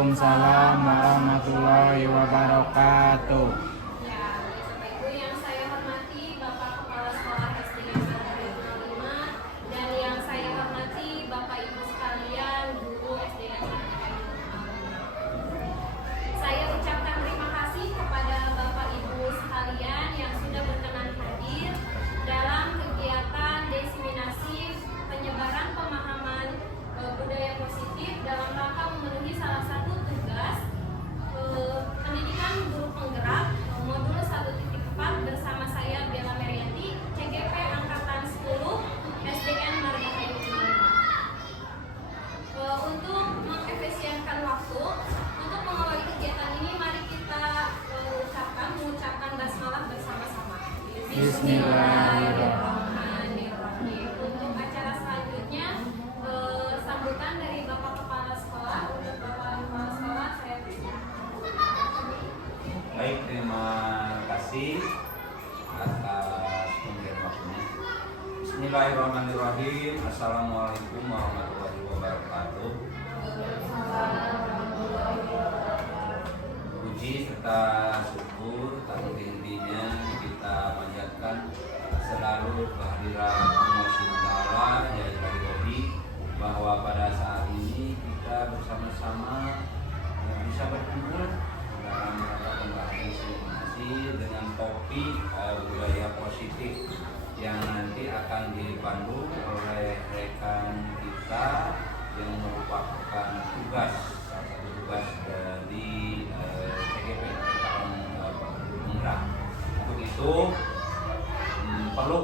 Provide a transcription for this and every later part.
Waalaikumsalam warahmatullahi wabarakatuh. Ya, Bapak Ibu yang saya hormati Bapak Kepala Sekolah SD Negeri 05 dan yang saya hormati Bapak Ibu sekalian guru SD Negeri 05. Saya ucapkan terima kasih kepada Bapak Ibu sekalian yang sudah berkenan hadir dalam kegiatan diseminasi penyebaran pemahaman budaya positif dalam rangka memenuhi salah satu tugas pendidikan guru penggerak modul 1.4 bersama saya Bella Merianti, CGP Angkatan 10 SDN Margahayu 05. Untuk mengefisienkan waktu, untuk mengawali kegiatan ini mari kita mengucapkan basmalah bersama-sama. Bismillahirrahmanirrahim. Untuk acara selanjutnya sambutan dari Bapak Kepala Sekolah. Untuk Bapak Kepala Sekolah saya persilakan. Baik, terima kasih atas pemberian waktunya. Bismillahirrahmanirrahim. Assalamualaikum warahmatullahi wabarakatuh. Puji serta syukur tapi intinya kita panjatkan selalu kehadiran Allah Subhanahu wa Ta'ala ya ilahi Rabbi, bahwa pada saat ini kita bersama-sama bisa berkumpul dalam rangka pembahasan diseminasi dengan topik budaya positif yang nanti akan dipandu oleh rekan kita yang merupakan tugas, salah satu tugas dari CGP tahun penggerak. Untuk itu perlu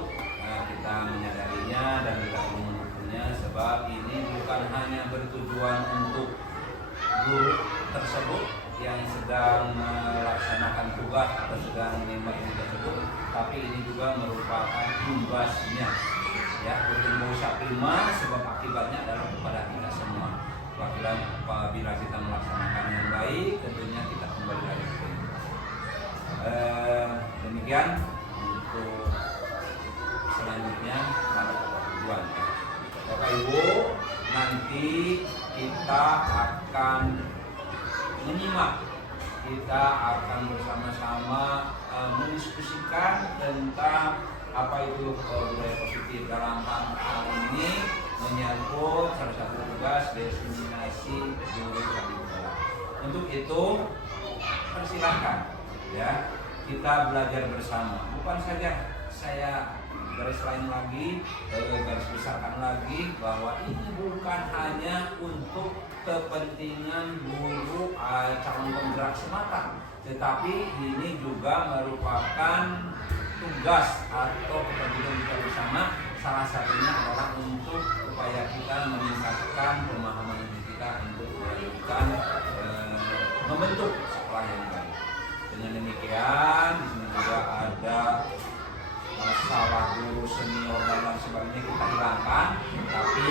kita menyadarinya dan kita mendukungnya, sebab ini bukan hanya bertujuan untuk guru tersebut yang sedang melaksanakan tugas atau sedang menimba ilmu tersebut, tapi ini juga merupakan tugasnya, ya, bertumbuh sapima, sebab akibatnya adalah kepada kita semua. Apabila kita melaksanakan yang baik, tentunya kita kembali lagi ke itu. Demikian untuk selanjutnya pada tujuan. Bapak Ibu, nanti kita akan menyimak, kita akan bersama-sama mendiskusikan tentang apa itu budaya positif dalam hal ini menyangkut salah satu tugas diseminasi guru penggerak. Untuk itu persilakan ya, kita belajar bersama. Bukan saja saya garis lain lagi, garis besarkan lagi bahwa ini bukan hanya untuk kepentingan guru calon penggerak semata, tetapi ini juga merupakan tugas atau kepentingan kita bersama. Salah satunya adalah untuk upaya kita meningkatkan pemahaman kita untuk melanjutkan membentuk sekolah yang baik. Dengan demikian, di sini juga ada masalah guru senior dan lain sebagainya kita hilangkan, tapi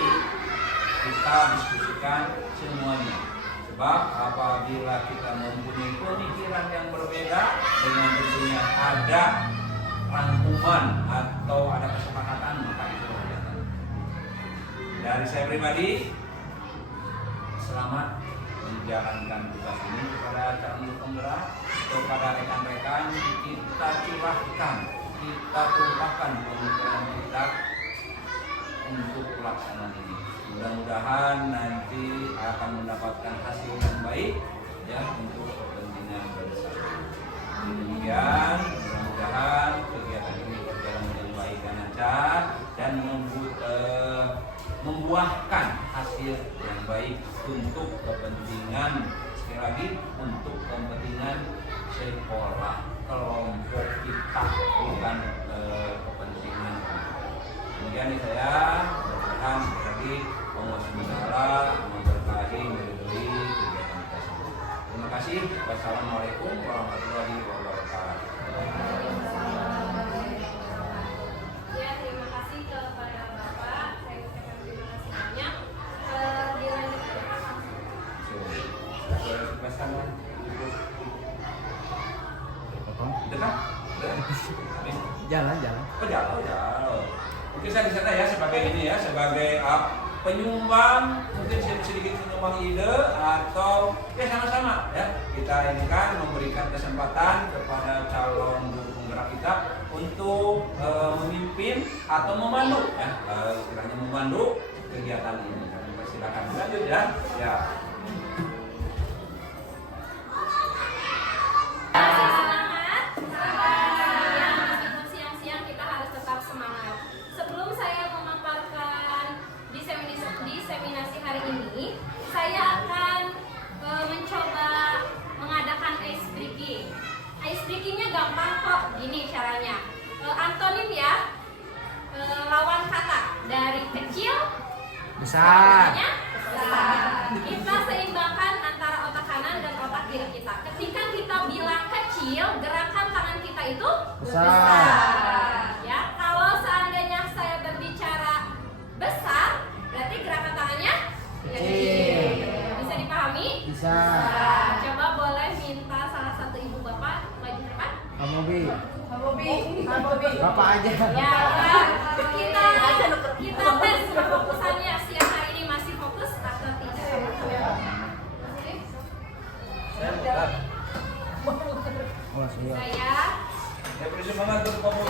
kita diskusikan semuanya. Sebab apabila kita mempunyai pemikiran yang berbeda, dengan tentunya ada rangkuman atau ada kesepakatan, maka itu kelihatan. Dari saya pribadi, selamat menjalankan tugas ini kepada calon penggerak, kepada rekan-rekan, kita curahkan, kita tumpahkan pemikiran kita untuk pelaksanaan ini. Mudah-mudahan nanti akan mendapatkan hasil yang baik ya untuk kepentingan bersama. Demikian, mudah-mudahan kegiatan ini berjalan dengan baik dan lancar dan membuahkan hasil yang baik untuk kepentingan, sekali lagi untuk kepentingan sekolah kelompok kita, bukan kepentingan. Kemudian saya berpesan lagi Allah SWT memberkahi meridoi kegiatan kita semua. Terima kasih. Wassalamualaikum warahmatullahi wabarakatuh. Ya, terima kasih kepada Bapak. Saya ucapkan terima kasih banyak. Dilanjutkan Pasangan dekat, Jalan. oh jalan. Mungkin saya di sana ya sebagai ini ya, sebagai penyumbang, mungkin sedikit menyumbang ide atau ya sangat sama ya, kita ini kan memberikan kesempatan kepada calon guru penggerak kita untuk memimpin atau memandu ya, istilahnya memandu kegiatan ini. Silakan lanjut ya. Ya. Masih semangat? Ya, meskipun siang-siang kita harus tetap semangat. Sebelum saya memaparkan diseminasi hari ini, saya akan mencoba mengadakan ice breaking. Ice breakingnya gampang kok, gini caranya. Antonim ya, lawan kata dari kecil Besar. artinya besar. Kita seimbangkan antara otak kanan dan otak kiri kita. Ketika kita bilang kecil, gerakan tangan kita itu Besar. Ya, kalau seandainya saya berbicara besar, berarti gerakan tangannya Kecil. Bisa dipahami? Bisa. Nah, coba boleh minta salah satu ibu bapak maju ke depan. Kamu Bi. Bobi. Bapak aja. Ya, kita tes kefokusannya siang hari ini masih fokus atau tidak? Saya bukan. Oh, siap. Saya Ya, beri semangat untuk Pak Bobi.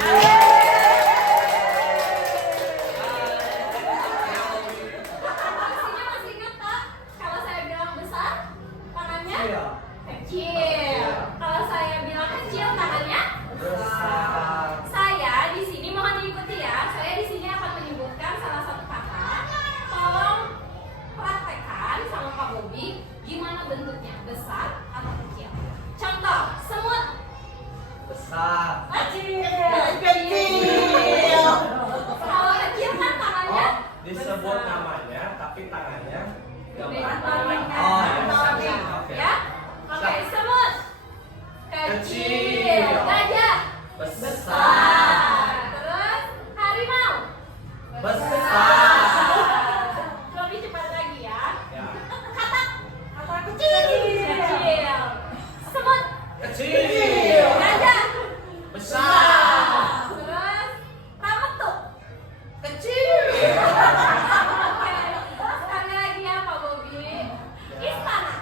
Posisinya masih ingat Pak? Kalau saya bilang besar, tangannya kecil. Kalau saya bilang kecil, tangannya besar. Saya di sini mohon diikuti ya. Saya di sini akan menyebutkan salah satu kata. Tolong praktekkan sama Pak Bobi gimana bentuknya, besar atau kecil. Contoh, semut. Besar. Kecil. Kecil. Kalau kecil kan tangannya Disebut namanya, tapi tangannya Oke. Ya. Oke, semut. Kecil. Gajah. besar. Terus harimau. Besar. Lebih cepat lagi ya. Ya. Katak. Katak kecil. Kecil. Semut. Kecil. Gajah. Besar. Terus ramatuk. Kecil. Oke. Sekali lagi ya Pak Bobi. Istana.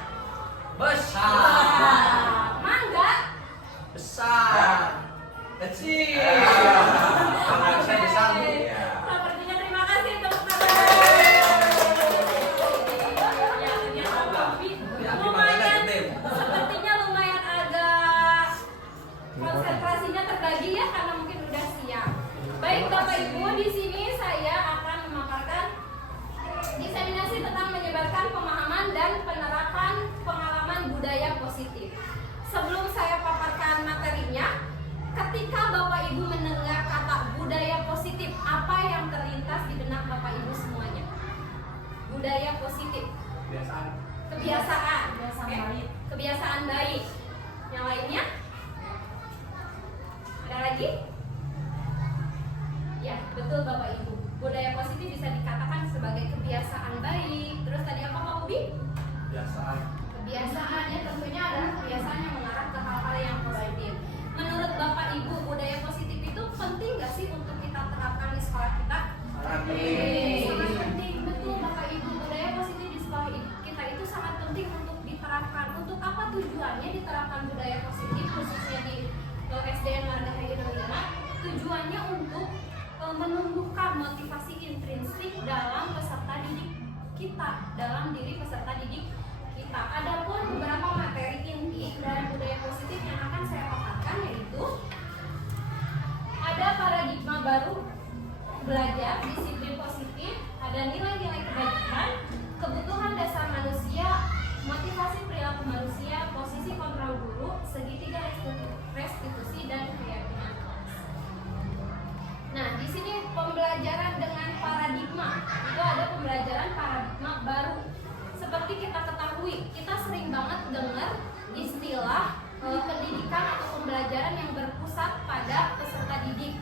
Besar. Mangga. Besar. Kecil. Tangan saya besar. Sepertinya terima kasih tepuk tangan. Ya, ternyata Pak Bobi lumayan, sepertinya lumayan agak konsentrasinya terbagi ya karena mungkin udah siang. Baik Bapak Ibu, di sini saya akan memaparkan diseminasi tentang menyebarkan pemahaman dan penerapan pengalaman budaya positif. Sebelum saya paparkan materinya, ketika Bapak Ibu mendengar kata budaya positif, apa yang terlintas di benak Bapak Ibu semuanya? Budaya positif. Kebiasaan. Oke. Kebiasaan baik. Yang lainnya? Ada lagi? Ya, betul Bapak Ibu. Budaya positif bisa dikatakan sebagai kebiasaan baik. Terus tadi apa Pak Bobi? Kebiasaan. Kebiasaan ya tentunya adalah kebiasaan yang mengarah ke hal-hal yang positif. Menurut Bapak Ibu, budaya positif itu penting nggak sih untuk kita terapkan di sekolah kita? Sangat penting, betul Bapak Ibu. Budaya positif di sekolah kita itu sangat penting untuk diterapkan. Untuk apa tujuannya diterapkan budaya positif khususnya di SDN Margahayu 05? Tujuannya untuk menumbuhkan motivasi intrinsik dalam peserta didik kita, dalam diri peserta didik kita. Adapun beberapa materi inti dari budaya positif yang akan saya paparkan yaitu ada paradigma baru belajar, disiplin positif, ada nilai-nilai kebajikan, kebutuhan dasar manusia, motivasi perilaku manusia, posisi kontrol guru, segitiga restitusi dan keyakinan kelas. Nah, di sini pembelajaran dengan paradigma itu ada pembelajaran paradigma baru. Seperti kita ketahui, kita sering banget dengar istilah pendidikan atau pembelajaran yang berpusat pada peserta didik,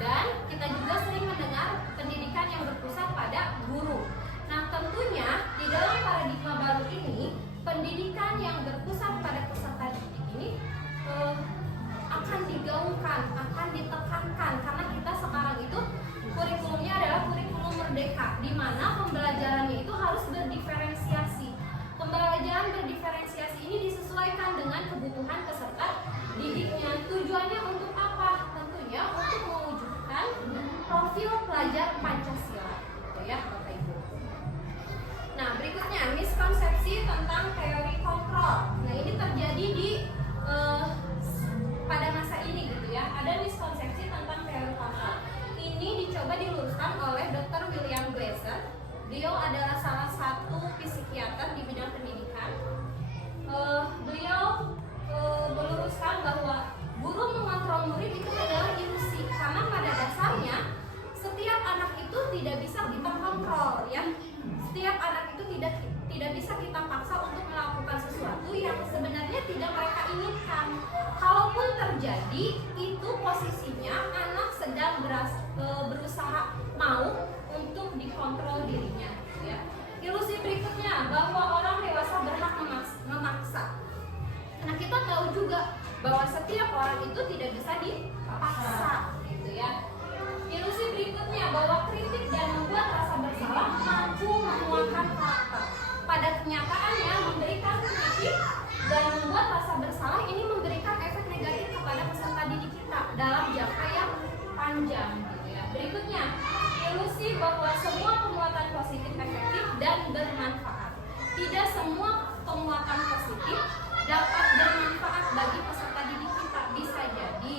dan kita juga sering mendengar pendidikan yang berpusat pada guru. Nah, tentunya di dalam paradigma baru ini, pendidikan yang berpusat pada peserta didik ini akan digaungkan, akan ditekankan, karena kita sekarang itu kurikulumnya adalah kurikulum merdeka, di mana pembelajarannya itu harus berdiferensiasi. Pembelajaran berdiferensiasi ini tidak mereka inginkan. Kalaupun terjadi, itu posisinya anak sedang berusaha mau untuk dikontrol dirinya, ya. Ilusi berikutnya bahwa orang dewasa berhak memaksa. Nah, kita tahu juga bahwa setiap orang itu tidak bisa dipaksa, gitu ya. Ilusi berikutnya bahwa kritik dan membuat rasa bersalah mampu menguatkan karakter. Pada kenyataannya, memberikan kritik dan membuat rasa bersalah ini memberikan efek negatif kepada peserta didik kita dalam jangka yang panjang, gitu ya. Berikutnya, ilusi bahwa semua penguatan positif efektif dan bermanfaat. Tidak semua penguatan positif dapat bermanfaat bagi peserta didik kita. Bisa jadi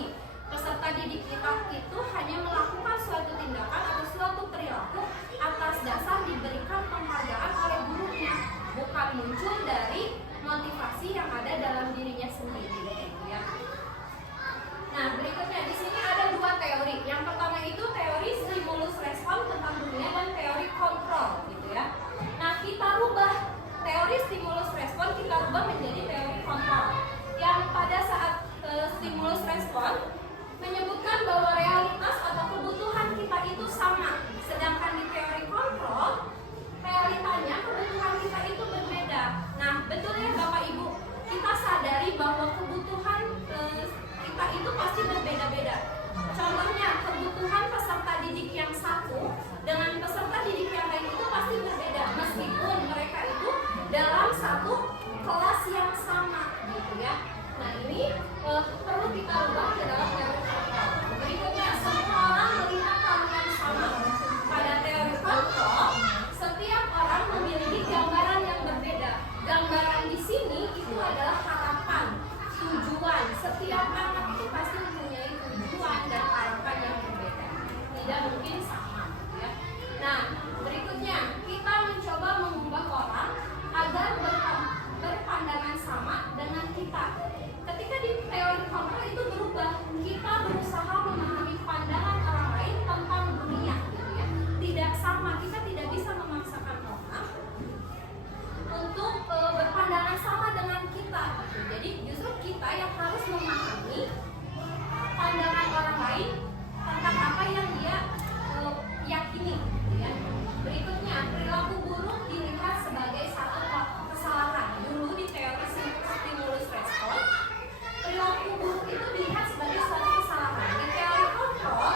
peserta didik kita itu hanya melakukan suatu tindakan atau suatu perilaku atas dasar diberikan penghargaan oleh gurunya, bukan muncul dari motivasi yang ada dalam dirinya sendiri, gitu ya. Nah, berikutnya di sini ada dua teori. Yang pertama itu teori stimulus respon tentang dunia dan teori kontrol, gitu ya. Nah, kita rubah teori stimulus respon, kita rubah menjadi teori kontrol. Yang pada saat stimulus respon menyebutkan bahwa realitas atau kebutuhan kita itu sama, sedangkan di teori kontrol realitanya kebutuhan kita itu berbeda. Nah, betul ya Bapak Ibu, kita sadari bahwa kebutuhan kita itu pasti berbeda-beda. Contohnya, kebutuhan peserta didik yang satu dengan peserta didik yang lain itu pasti berbeda, meskipun mereka itu dalam satu kelas yang sama, gitu ya. Nah, ini perlu kita ubah ke dalam teori kontrol. Berikutnya, semua orang melihat hal yang sama. Pada teori kontrol, setiap orang memiliki gambaran yang berbeda. Gambaran di sini itu adalah harapan, tujuan. Setiap anak itu pasti mempunyai tujuan dan harapan yang berbeda. Tidak mungkin sama, ya. Nah, berikutnya kita mencoba mengubah orang agar berpandangan sama dengan kita. Ketika di teori kontrol itu berubah, kita berusaha memahami pandangan orang lain tentang dunia, gitu ya. Tidak sama, kita tidak bisa memaksakan orang untuk berpandangan sama dengan kita, gitu. Jadi justru kita yang harus memahami pandangan orang lain tentang apa yang dia yakini, gitu ya. Berikutnya, perilaku buruk dilihat sebagai satu kesalahan. Dulu di teori stimulus respon, perilaku buruk itu dilihat sebagai suatu kesalahan. Di teori kontrol,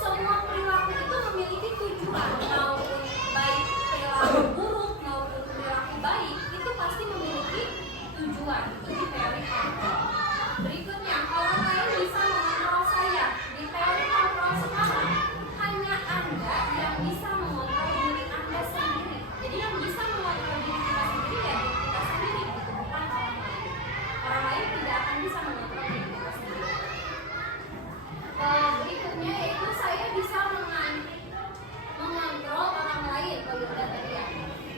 semua perilaku itu memiliki tujuan. Maupun baik perilaku buruk maupun perilaku baik itu pasti memiliki tujuan. Itu di teori kontrol. Berikutnya, orang lain bisa mengontrol saya. Di teori kontrol sekarang, hanya Anda yang bisa mengontrol diri Anda sendiri. Jadi yang bisa mengontrol diri kita sendiri ya diri kita sendiri, gitu, bukan orang lain. Orang lain tidak akan bisa mengontrol diri kita sendiri. Berikutnya yaitu saya bisa mengontrol orang lain. Kalau udah tadi ya.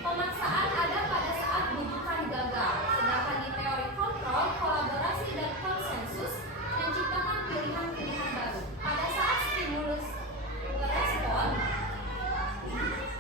Pemaksaan ada pada saat bujukan gagal. Sedangkan di teori kontrol, kolaborasi dan konsensus menciptakan pilihan-pilihan baru. Pada saat stimulus respon,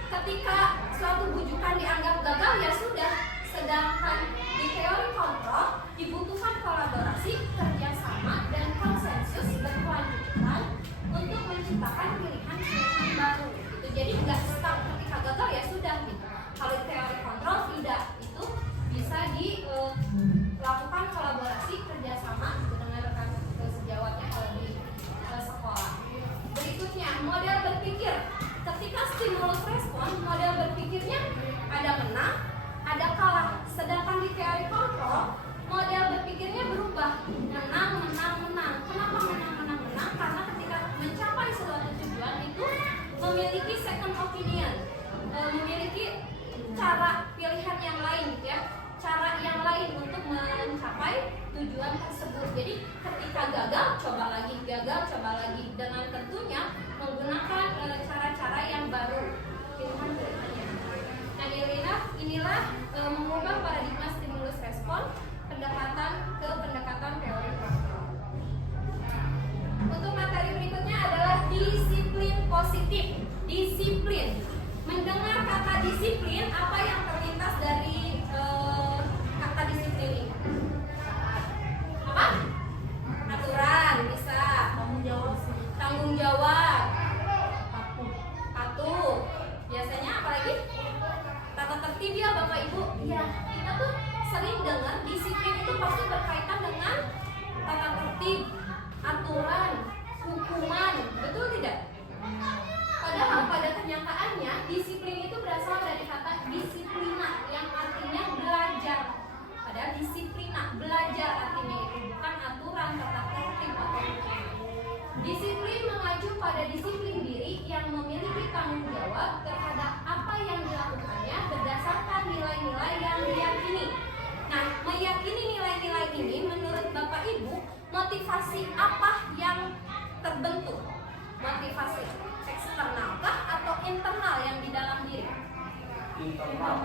ketika suatu bujukan dianggap gagal ya sudah. Sedangkan di teori kontrol dibutuhkan kolaborasi, kerjasama, dan konsensus berkelanjutan untuk menciptakan pilihan-pilihan baru. Gitu. Jadi nggak stuck ketika gagal ya sudah. Gitu. Kalau di teori kontrol tidak, itu bisa dilakukan kolaborasi, kerjasama gitu, dengan rekan sejawatnya kalau di sekolah. Berikutnya, model berpikir. Ketika stimulus respon, model berpikirnya ada menang, ada kalah. Sedangkan di teori kontrol, model berpikirnya berubah. Menang, menang, menang. Kenapa menang, menang, menang? Karena ketika mencapai suatu tujuan itu memiliki second opinion, memiliki cara pilihan yang lain, gitu ya. Cara yang lain untuk mencapai tujuan tersebut. Jadi ketika gagal, coba lagi, gagal, coba lagi. Dengan tentunya menggunakan cara-cara yang baru, pilihan-pilihannya. Nah, inilah mengubah paradigma stimulus respon, pendekatan teori kontrol. Untuk materi berikutnya adalah disiplin positif. Disiplin. Mendengar kata disiplin, apa yang terlintas dari kata disiplin ini? pasti berkaitan dengan tata tertib, aturan, hukuman, betul tidak? Padahal pada kenyataannya disiplin itu berasal dari kata disiplina yang artinya belajar. Padahal disiplina, belajar artinya itu bukan aturan, tata tertib atau hukuman. Disiplin mengacu pada disiplin diri yang memiliki tanggung jawab terhadap apa yang dilakukannya berdasarkan nilai-nilai yang diyakini. Nah, meyakini nilai-nilai ini menurut Bapak Ibu, motivasi apa yang terbentuk? Motivasi eksternalkah atau internal yang di dalam diri? Internal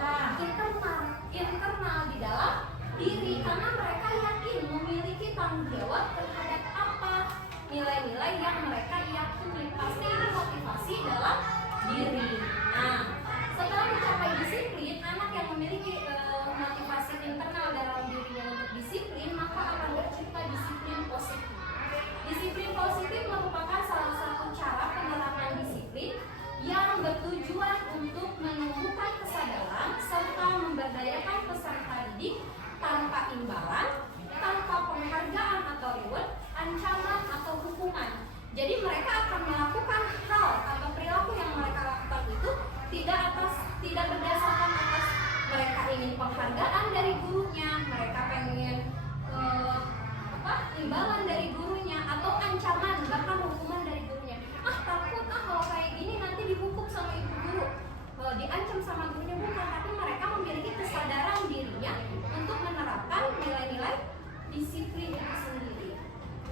di dalam diri, karena mereka yakin memiliki tanggung jawab terhadap apa nilai-nilai yang mereka yakini. Pasti ini motivasi dalam diri. Nah, setelah mencapai disiplin, anak yang memiliki motivasi internal dalam dirinya untuk disiplin, maka akan tercipta disiplin positif. Disiplin positif merupakan salah satu cara penerapan disiplin yang bertujuan untuk menumbuhkan kesadaran serta memberdayakan peserta didik tanpa imbalan, tanpa penghargaan atau reward, ancaman atau hukuman. Jadi mereka akan melakukan hal atau perilaku yang mereka lakukan itu tidak berdasarkan atas mereka ingin penghargaan dari gurunya, mereka pengen imbalan dari gurunya atau ancaman bahkan hukuman dari gurunya. Takut kalau kayak gini nanti dihukum sama ibu guru, diancam sama gurunya, bukan. Tapi mereka memiliki kesadaran dirinya untuk menerapkan nilai-nilai disiplin itu sendiri.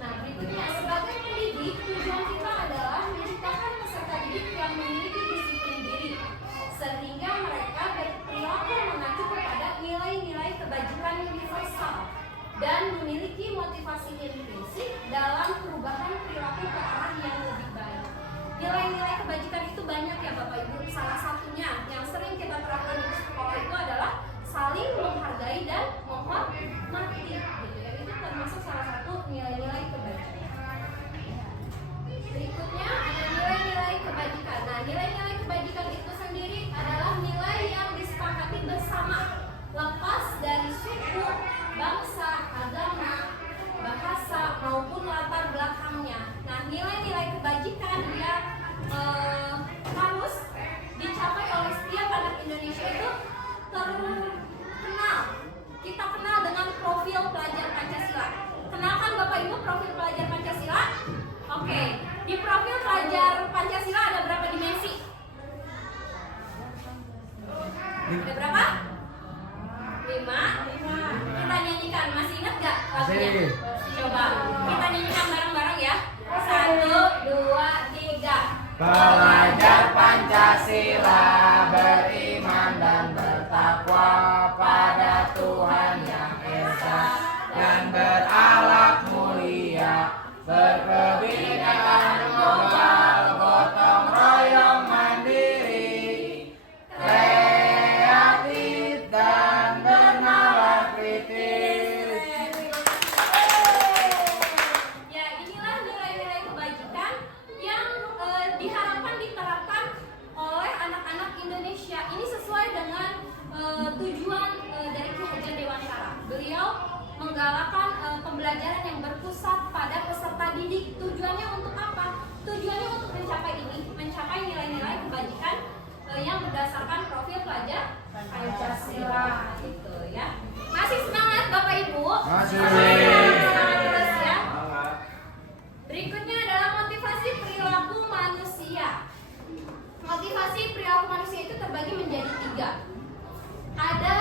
Nah, berikutnya, sebagai pendidik, tujuan kita adalah menciptakan peserta didik yang memiliki disiplin diri, sehingga mereka berperilaku mengacu kepada nilai-nilai kebajikan universal dan memiliki motivasi intrinsik dalam perubahan perilaku ke arah yang lebih baik. Nilai-nilai kebajikan itu banyak ya Bapak Ibu. Salah satunya yang sering kita terapkan di sekolah itu adalah saling menghargai dan menghormati, gitu ya. Itu termasuk salah satu nilai-nilai kebajikan. Berikutnya ada nilai-nilai kebajikan. Nah, nilai-nilai kebajikan itu sendiri adalah nilai yang disepakati bersama, lepas dari suku, bangsa, agama, bahasa maupun latar belakangnya. Nah, nilai-nilai kebajikan yang harus dicapai oleh setiap anak Indonesia itu terkenal. Kita kenal dengan profil pelajar Pancasila. Kenalkan Bapak Ibu profil pelajar Pancasila? Oke, di profil pelajar Pancasila ada berapa dimensi? Ada berapa? 5. Kita nyanyikan, masih ingat gak lagunya? Coba kita nyanyikan bareng-bareng ya. 1, 2, 3. Pelajar Pancasila beriman dan bertakwa pada Tuhan yang esa dan berakhlak mulia, berkebinekaan global, gotong royong mandiri, kreatif dan bernalar kritis. Ya, inilah nilai-nilai kebajikan yang diharapkan diterapkan oleh anak-anak Indonesia. Ini sesuai dengan tujuan dari Ki Hajar Dewantara. Beliau menggalakkan pembelajaran yang berpusat pada peserta didik. Tujuannya untuk apa? Tujuannya untuk mencapai nilai-nilai kebajikan yang berdasarkan profil pelajar Pancasila, gitu ya. Masih semangat Bapak Ibu? Masih. Semangat terus ya. Berikutnya adalah motivasi perilaku manusia. Motivasi perilaku manusia itu terbagi menjadi 3. Ada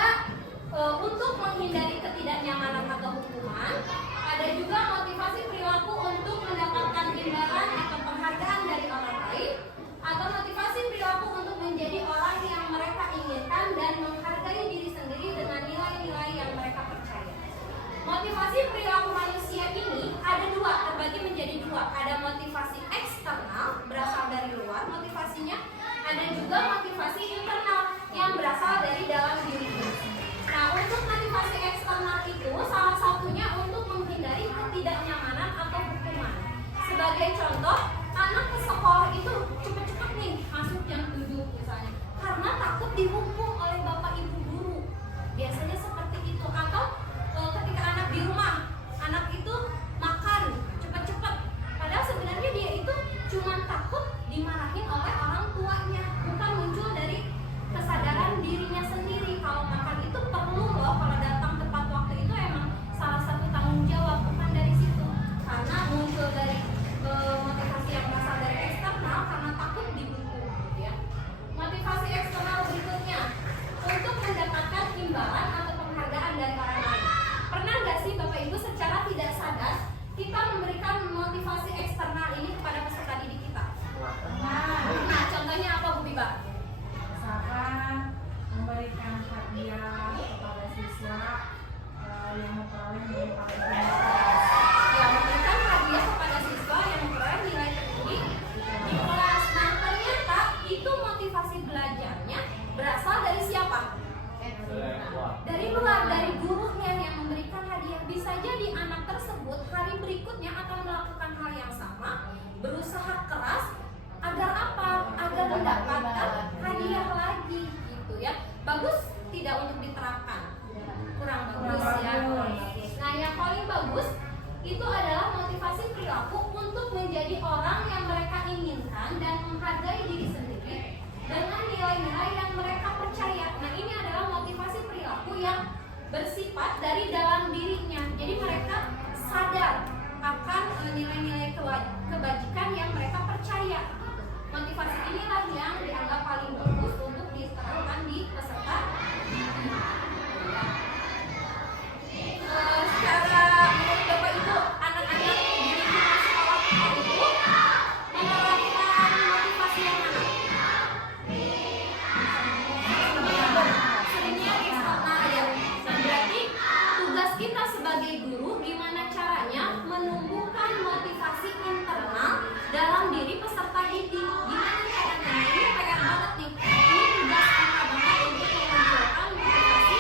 untuk menghindari ketidaknyamanan atau hukuman. Ada juga motivasi perilaku untuk mendapatkan imbalan atau penghargaan dari orang lain. Atau motivasi perilaku untuk menjadi orang yang mereka inginkan dan menghargai diri sendiri dengan nilai-nilai yang mereka percaya. Motivasi perilaku manusia ini ada 2, terbagi menjadi 2. Ada motivasi eksternal, berasal dari luar motivasinya. Ada juga motivasi internal yang berasal dari dalam diri. Nah, untuk motivasi eksternal itu salah satunya untuk menghindari ketidaknyamanan atau hukuman. Sebagai contoh, anak ke sekolah itu cepet-cepet nih masuk jam 7 misalnya, karena takut dihukum oleh bapak ibu guru. Biasanya seperti itu. Atau ketika anak di yang memperoleh nilai paling tinggi. Ya, memberikan hadiah kepada siswa yang memperoleh nilai tertinggi di kelas. Nah, ternyata itu motivasi belajarnya berasal dari siapa? Dari luar, dari gurunya yang memberikan hadiah. Bisa jadi anak tersebut hari berikutnya akan melakukan hal yang sama, berusaha keras agar apa? Agar mendapatkan hadiah lagi, gitu ya. Bagus tidak untuk diterapkan? Kurang bagus ya. Nah, yang paling bagus itu adalah motivasi perilaku untuk menjadi orang yang mereka inginkan dan menghargai diri sendiri dengan nilai-nilai yang mereka percaya. Nah, ini adalah motivasi perilaku yang bersifat dari dalam dirinya. Jadi mereka sadar akan nilai-nilai kebajikan yang mereka percaya. Motivasi inilah yang dianggap paling bagus untuk diterapkan di peserta didik. Secara menurut Bapak Ibu, anak-anak di lingkungan sekolah kita itu menerapkan motivasi yang mana? Seringnya eksternal ya. Nah, berarti tugas kita sebagai guru gimana caranya menumbuhkan motivasi internal dalam diri peserta didik. Gimana caranya? Nah, ini PR banget nih. Ini tugas kita banget untuk memunculkan motivasi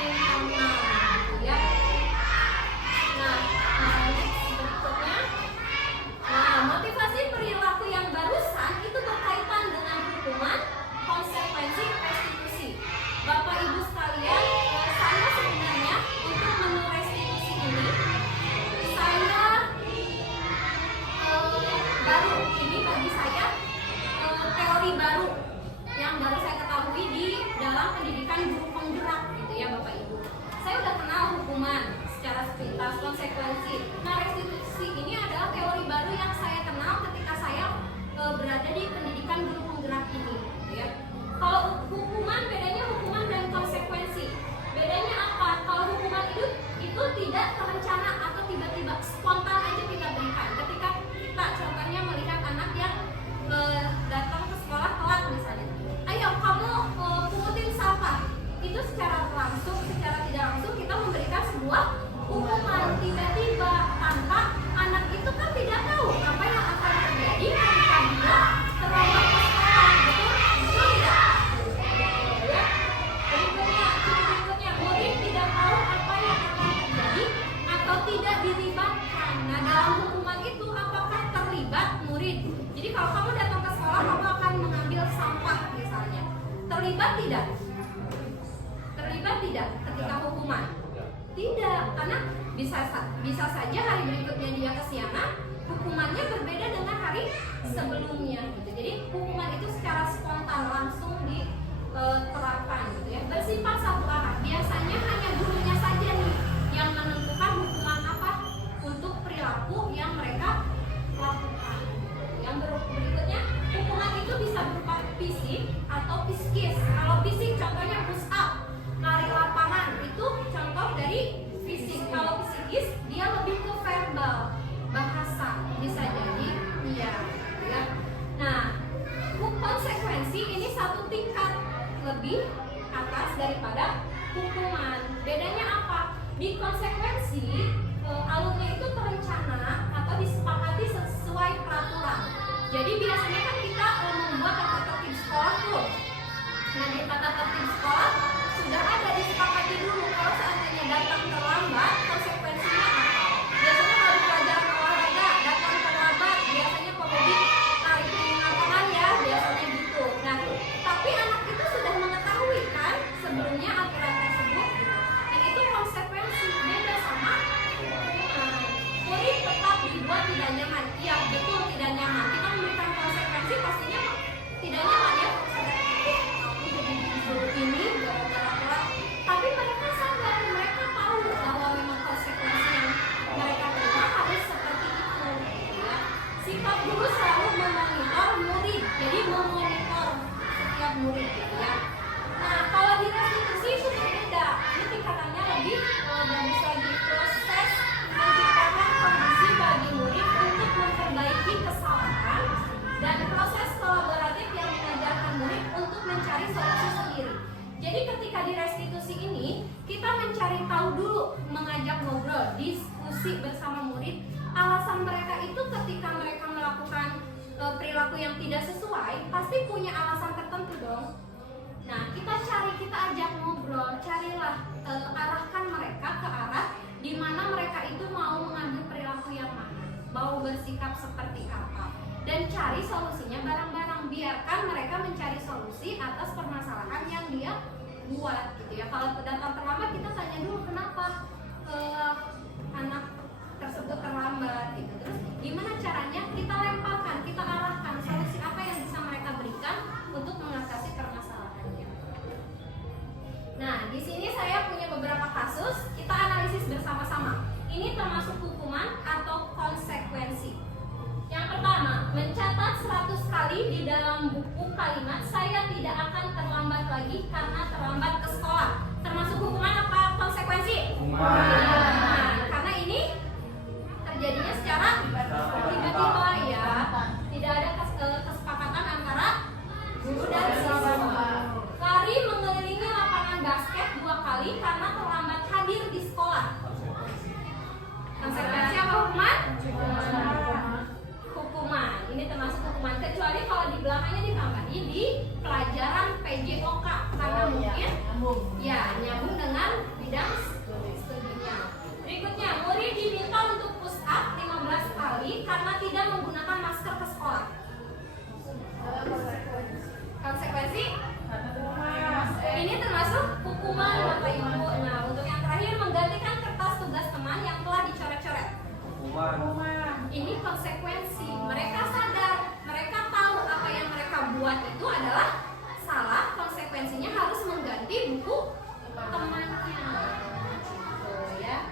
internal, gitu ya. Nah, berikutnya. Nah, motivasi perilaku yang barusan itu berkaitan dengan hukuman, konsekuensi, restitusi. Bapak Ibu sekalian, saya sebenarnya untuk menu restitusi ini saya baru, ini bagi saya teori baru yang baru saya ketahui di dalam pendidikan guru penggerak, gitu ya Bapak Ibu. Saya udah kenal hukuman secara sepintas, konsekuensi. Nah, restitusi ini adalah teori baru yang saya kenal ketika saya berada di pendidikan guru penggerak ini, gitu ya. Kalau hukuman, bedanya hukuman dan konsekuensi. Bedanya apa? Kalau hukuman itu tidak terencana atau tiba-tiba spontan aja kita berikan. Ketika kita contohnya melihat anak yang datang ke sekolah telat misalnya, ayo kamu pungutin sampah. Itu secara langsung, secara tidak langsung kita memberikan sebuah hukuman. Tiba-tiba tanpa anak itu kan tidak tahu apa yang akan terjadi ketika dia terlambat ke sekolah. Betul tidak? Ya. Berikutnya murid tidak tahu apa yang akan terjadi atau tidak dilibatkan. Nah, dalam hukuman itu apakah terlibat murid? Jadi kalau kamu datang ke sekolah, kamu akan mengambil sampah misalnya. Terlibat tidak? Terlibat tidak ketika hukuman? Tidak, karena bisa saja hari berikutnya dia kesiangan, hukumannya berbeda dengan hari sebelumnya, gitu. Jadi hukuman itu secara spontan langsung diterapkan, gitu ya. Bersifat satu arah. Biasanya hanya gurunya saja nih yang menentukan hukuman apa untuk perilaku yang mereka lakukan. Yang berikutnya, hukuman itu bisa berupa fisik atau psikis. Kalau fisik contohnya push up, lari lapangan, itu contoh dari fisik. Kalau psikis dia lebih ke verbal, bahasa, bisa jadi iya, ya. Nah, konsekuensi ini satu tingkat lebih atas daripada hukuman. Bedanya apa? Di konsekuensi alurnya itu terencana atau disepakati sesuai peraturan. Jadi biasanya kan kita membuat tata tertib sekolah tuh. Nah, di tata tertib sekolah sudah ada disepakati dulu kalau seandainya datang terlambat konsekuensinya apa. Biasanya kalau di pelajaran olahraga datang terlambat biasanya pembeli tarik piring lapangan ya, biasanya gitu. Nah, tapi anak itu sudah mengetahui kan sebelumnya aturan tersebut. Dan itu konsekuensi, beda sama murid tetap dibuat tidak nyaman. Iya betul, tidak nyaman. Kita memberikan konsekuensi pastinya tidak nyaman ya. Aku jadi disuruh ini gara-gara telat. Tapi mereka sadar, mereka tahu bahwa memang konsekuensi yang mereka terima harus seperti itu, ya. Sikap guru selalu memonitor murid, jadi memonitor setiap murid, gitu ya. Nah, kalau di restitusi itu berbeda. Ini tingkatannya lebih bagus lagi, proses menciptakan kondisi bagi murid untuk memperbaiki kesalahan dan proses kolaboratif yang mengajarkan murid untuk mencari solusi sendiri. Jadi ketika di restitusi ini kita mencari tahu dulu itu ketika mereka melakukan perilaku yang tidak sesuai, pasti punya alasan tertentu dong. Nah, kita ajak ngobrol, carilah, arahkan mereka ke arah di mana mereka itu mau mengambil perilaku yang mana, mau bersikap seperti apa, dan cari solusinya bareng-bareng. Biarkan mereka mencari solusi atas permasalahan yang dia buat, gitu ya. Kalau datang terlambat, kita tanya dulu kenapa anak tersebut terlambat, gitu. Terus gimana caranya kita lemparkan, kita arahkan solusi apa yang bisa mereka berikan untuk mengatasi permasalahannya. Nah, di sini saya punya beberapa kasus, kita analisis bersama-sama. Ini termasuk hukuman atau konsekuensi. Yang pertama, mencatat 100 kali di dalam buku kalimat saya tidak akan terlambat lagi karena terlambat ke sekolah. Termasuk hukuman apa konsekuensi? Hukuman. Nah, karena ini terjadinya secara tiba-tiba ya. Tidak ada kesepakatan antara guru dan siswa. Lari mengelilingi lapangan basket 2 kali karena terlambat hadir di sekolah. Konsekuensi apa hukuman? Hukuman. Ini termasuk hukuman, kecuali kalau di belakangnya ditambahi di pelajaran PJOK karena mungkin ya nyambung dengan bidang studinya. Berikutnya, murid diminta untuk push up 15 kali karena tidak menggunakan masker ke sekolah. Konsekuensi? Ini termasuk hukuman Bapak Ibu. Nah, untuk yang terakhir, menggantikan kertas tugas teman yang telah dicoret-coret. Hukuman. Ini konsekuensi. Mereka sadar, mereka tahu apa yang mereka buat itu adalah salah. Konsekuensinya harus mengganti buku temannya. Gitu ya.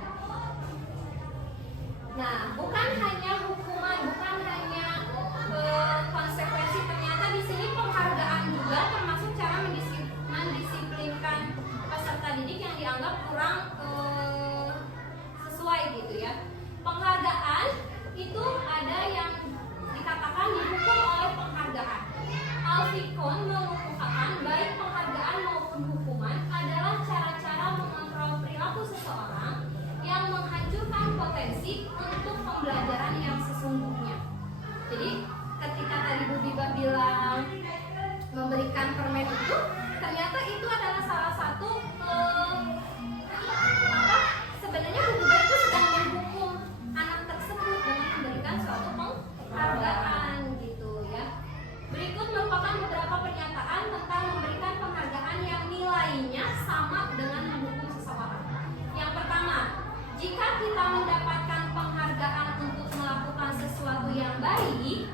Nah, bukan hanya hukuman, bukan hanya konsekuensi. Ternyata di sini penghargaan juga termasuk cara mendisiplinkan peserta didik yang dianggap kurang sesuai, gitu ya. Penghargaan itu ada yang dikatakan didukung oleh penghargaan. Alfikon mengukuhkan baik penghargaan maupun hukuman adalah cara-cara mengontrol perilaku seseorang yang menghancurkan potensi untuk pembelajaran yang sesungguhnya. Jadi ketika tadi Bu Bibah bilang memberikan permen itu, ternyata itu adalah salah satu sebenarnya Bu Bibah itu sedang menghukum anak tersebut dengan memberikan suatu penghargaan, gitu ya. Berikut merupakan beberapa pernyataan tentang memberikan penghargaan yang nilainya sama dengan menghukum seseorang. Yang pertama, jika kita mendapatkan penghargaan untuk melakukan sesuatu yang baik,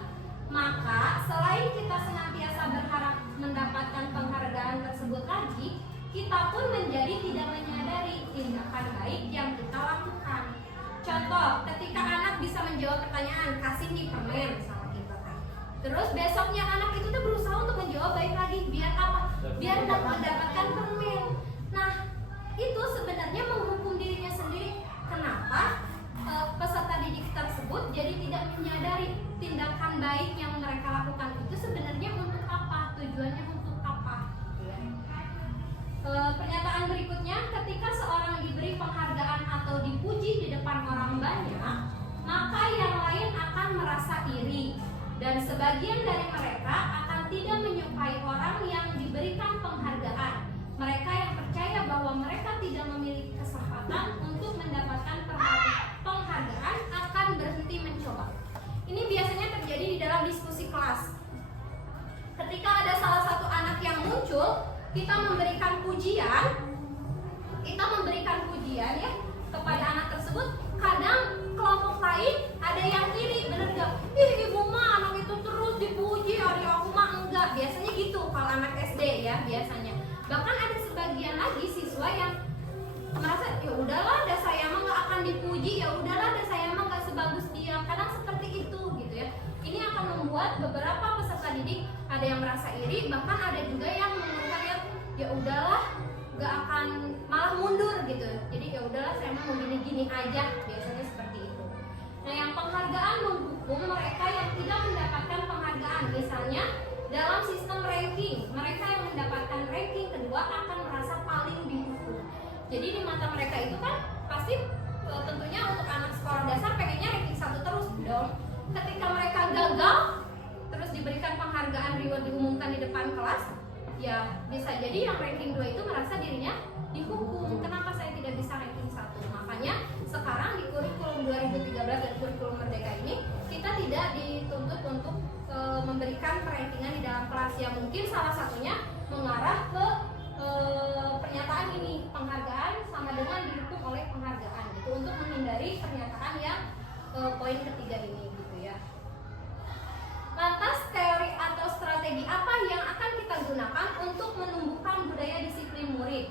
maka selain kita senantiasa berharap mendapatkan penghargaan tersebut lagi, kita pun menjadi tidak menyadari tindakan baik yang kita lakukan. Contoh, ketika anak bisa menjawab pertanyaan, kasih nih permen sama kita kan. Terus besoknya anak itu tuh berusaha untuk menjawab baik lagi, biar apa? Biar mendapatkan permen. Nah, itu sebenarnya menghukum dirinya sendiri. Kenapa? Peserta didik tersebut jadi tidak menyadari tindakan baik yang mereka lakukan itu sebenarnya untuk apa, tujuannya untuk apa. Pernyataan berikutnya, ketika seorang diberi penghargaan atau dipuji di depan orang banyak, maka yang lain akan merasa iri, dan sebagian dari mereka akan tidak menyukai orang yang diberikan penghargaan. Mereka yang percaya bahwa mereka tidak memiliki kesempatan untuk mendapatkan penghargaan akan berhenti mencoba. Ini biasanya terjadi di dalam diskusi kelas. Ketika ada salah satu anak yang muncul, kita memberikan pujian ya kepada anak tersebut. Kadang kelompok lain ada yang iri, bener gak? Ih, ibu mah anak itu terus dipuji, hari aku mah enggak. Biasanya gitu kalau anak SD ya biasanya. Bahkan ada sebagian lagi siswa yang merasa ya udahlah, ada saya mah nggak akan dipuji, ya udahlah, ada saya mah nggak sebagus dia. Kadang seperti itu gitu ya. Ini akan membuat beberapa peserta didik ada yang merasa iri, bahkan ada juga yang menurut ya udahlah, nggak akan, malah mundur gitu. Jadi ya udahlah, saya mah mau gini-gini aja, biasanya seperti itu. Nah, yang penghargaan menghukum mereka yang tidak mendapatkan penghargaan. Misalnya dalam sistem ranking, mereka yang mendapatkan ranking kedua akan merasa paling dihukum. Jadi di mata mereka itu kan pasti tentunya untuk anak sekolah dasar pengennya ranking 1 terus dong. diberikan penghargaan reward diumumkan di depan kelas, ya bisa jadi yang ranking 2 itu merasa dirinya dihukum. Kenapa saya tidak bisa ranking 1? Makanya sekarang di kurikulum 2013 dan kurikulum Merdeka ini kita tidak dituntut untuk memberikan perankingan di dalam kelas. Ya mungkin salah satunya mengarah ke pernyataan ini, penghargaan sama dengan dihukum oleh penghargaan gitu, untuk menghindari pernyataan yang poin ketiga ini gitu ya. Lantas teori atau strategi apa yang akan kita gunakan untuk menumbuhkan budaya disiplin murid?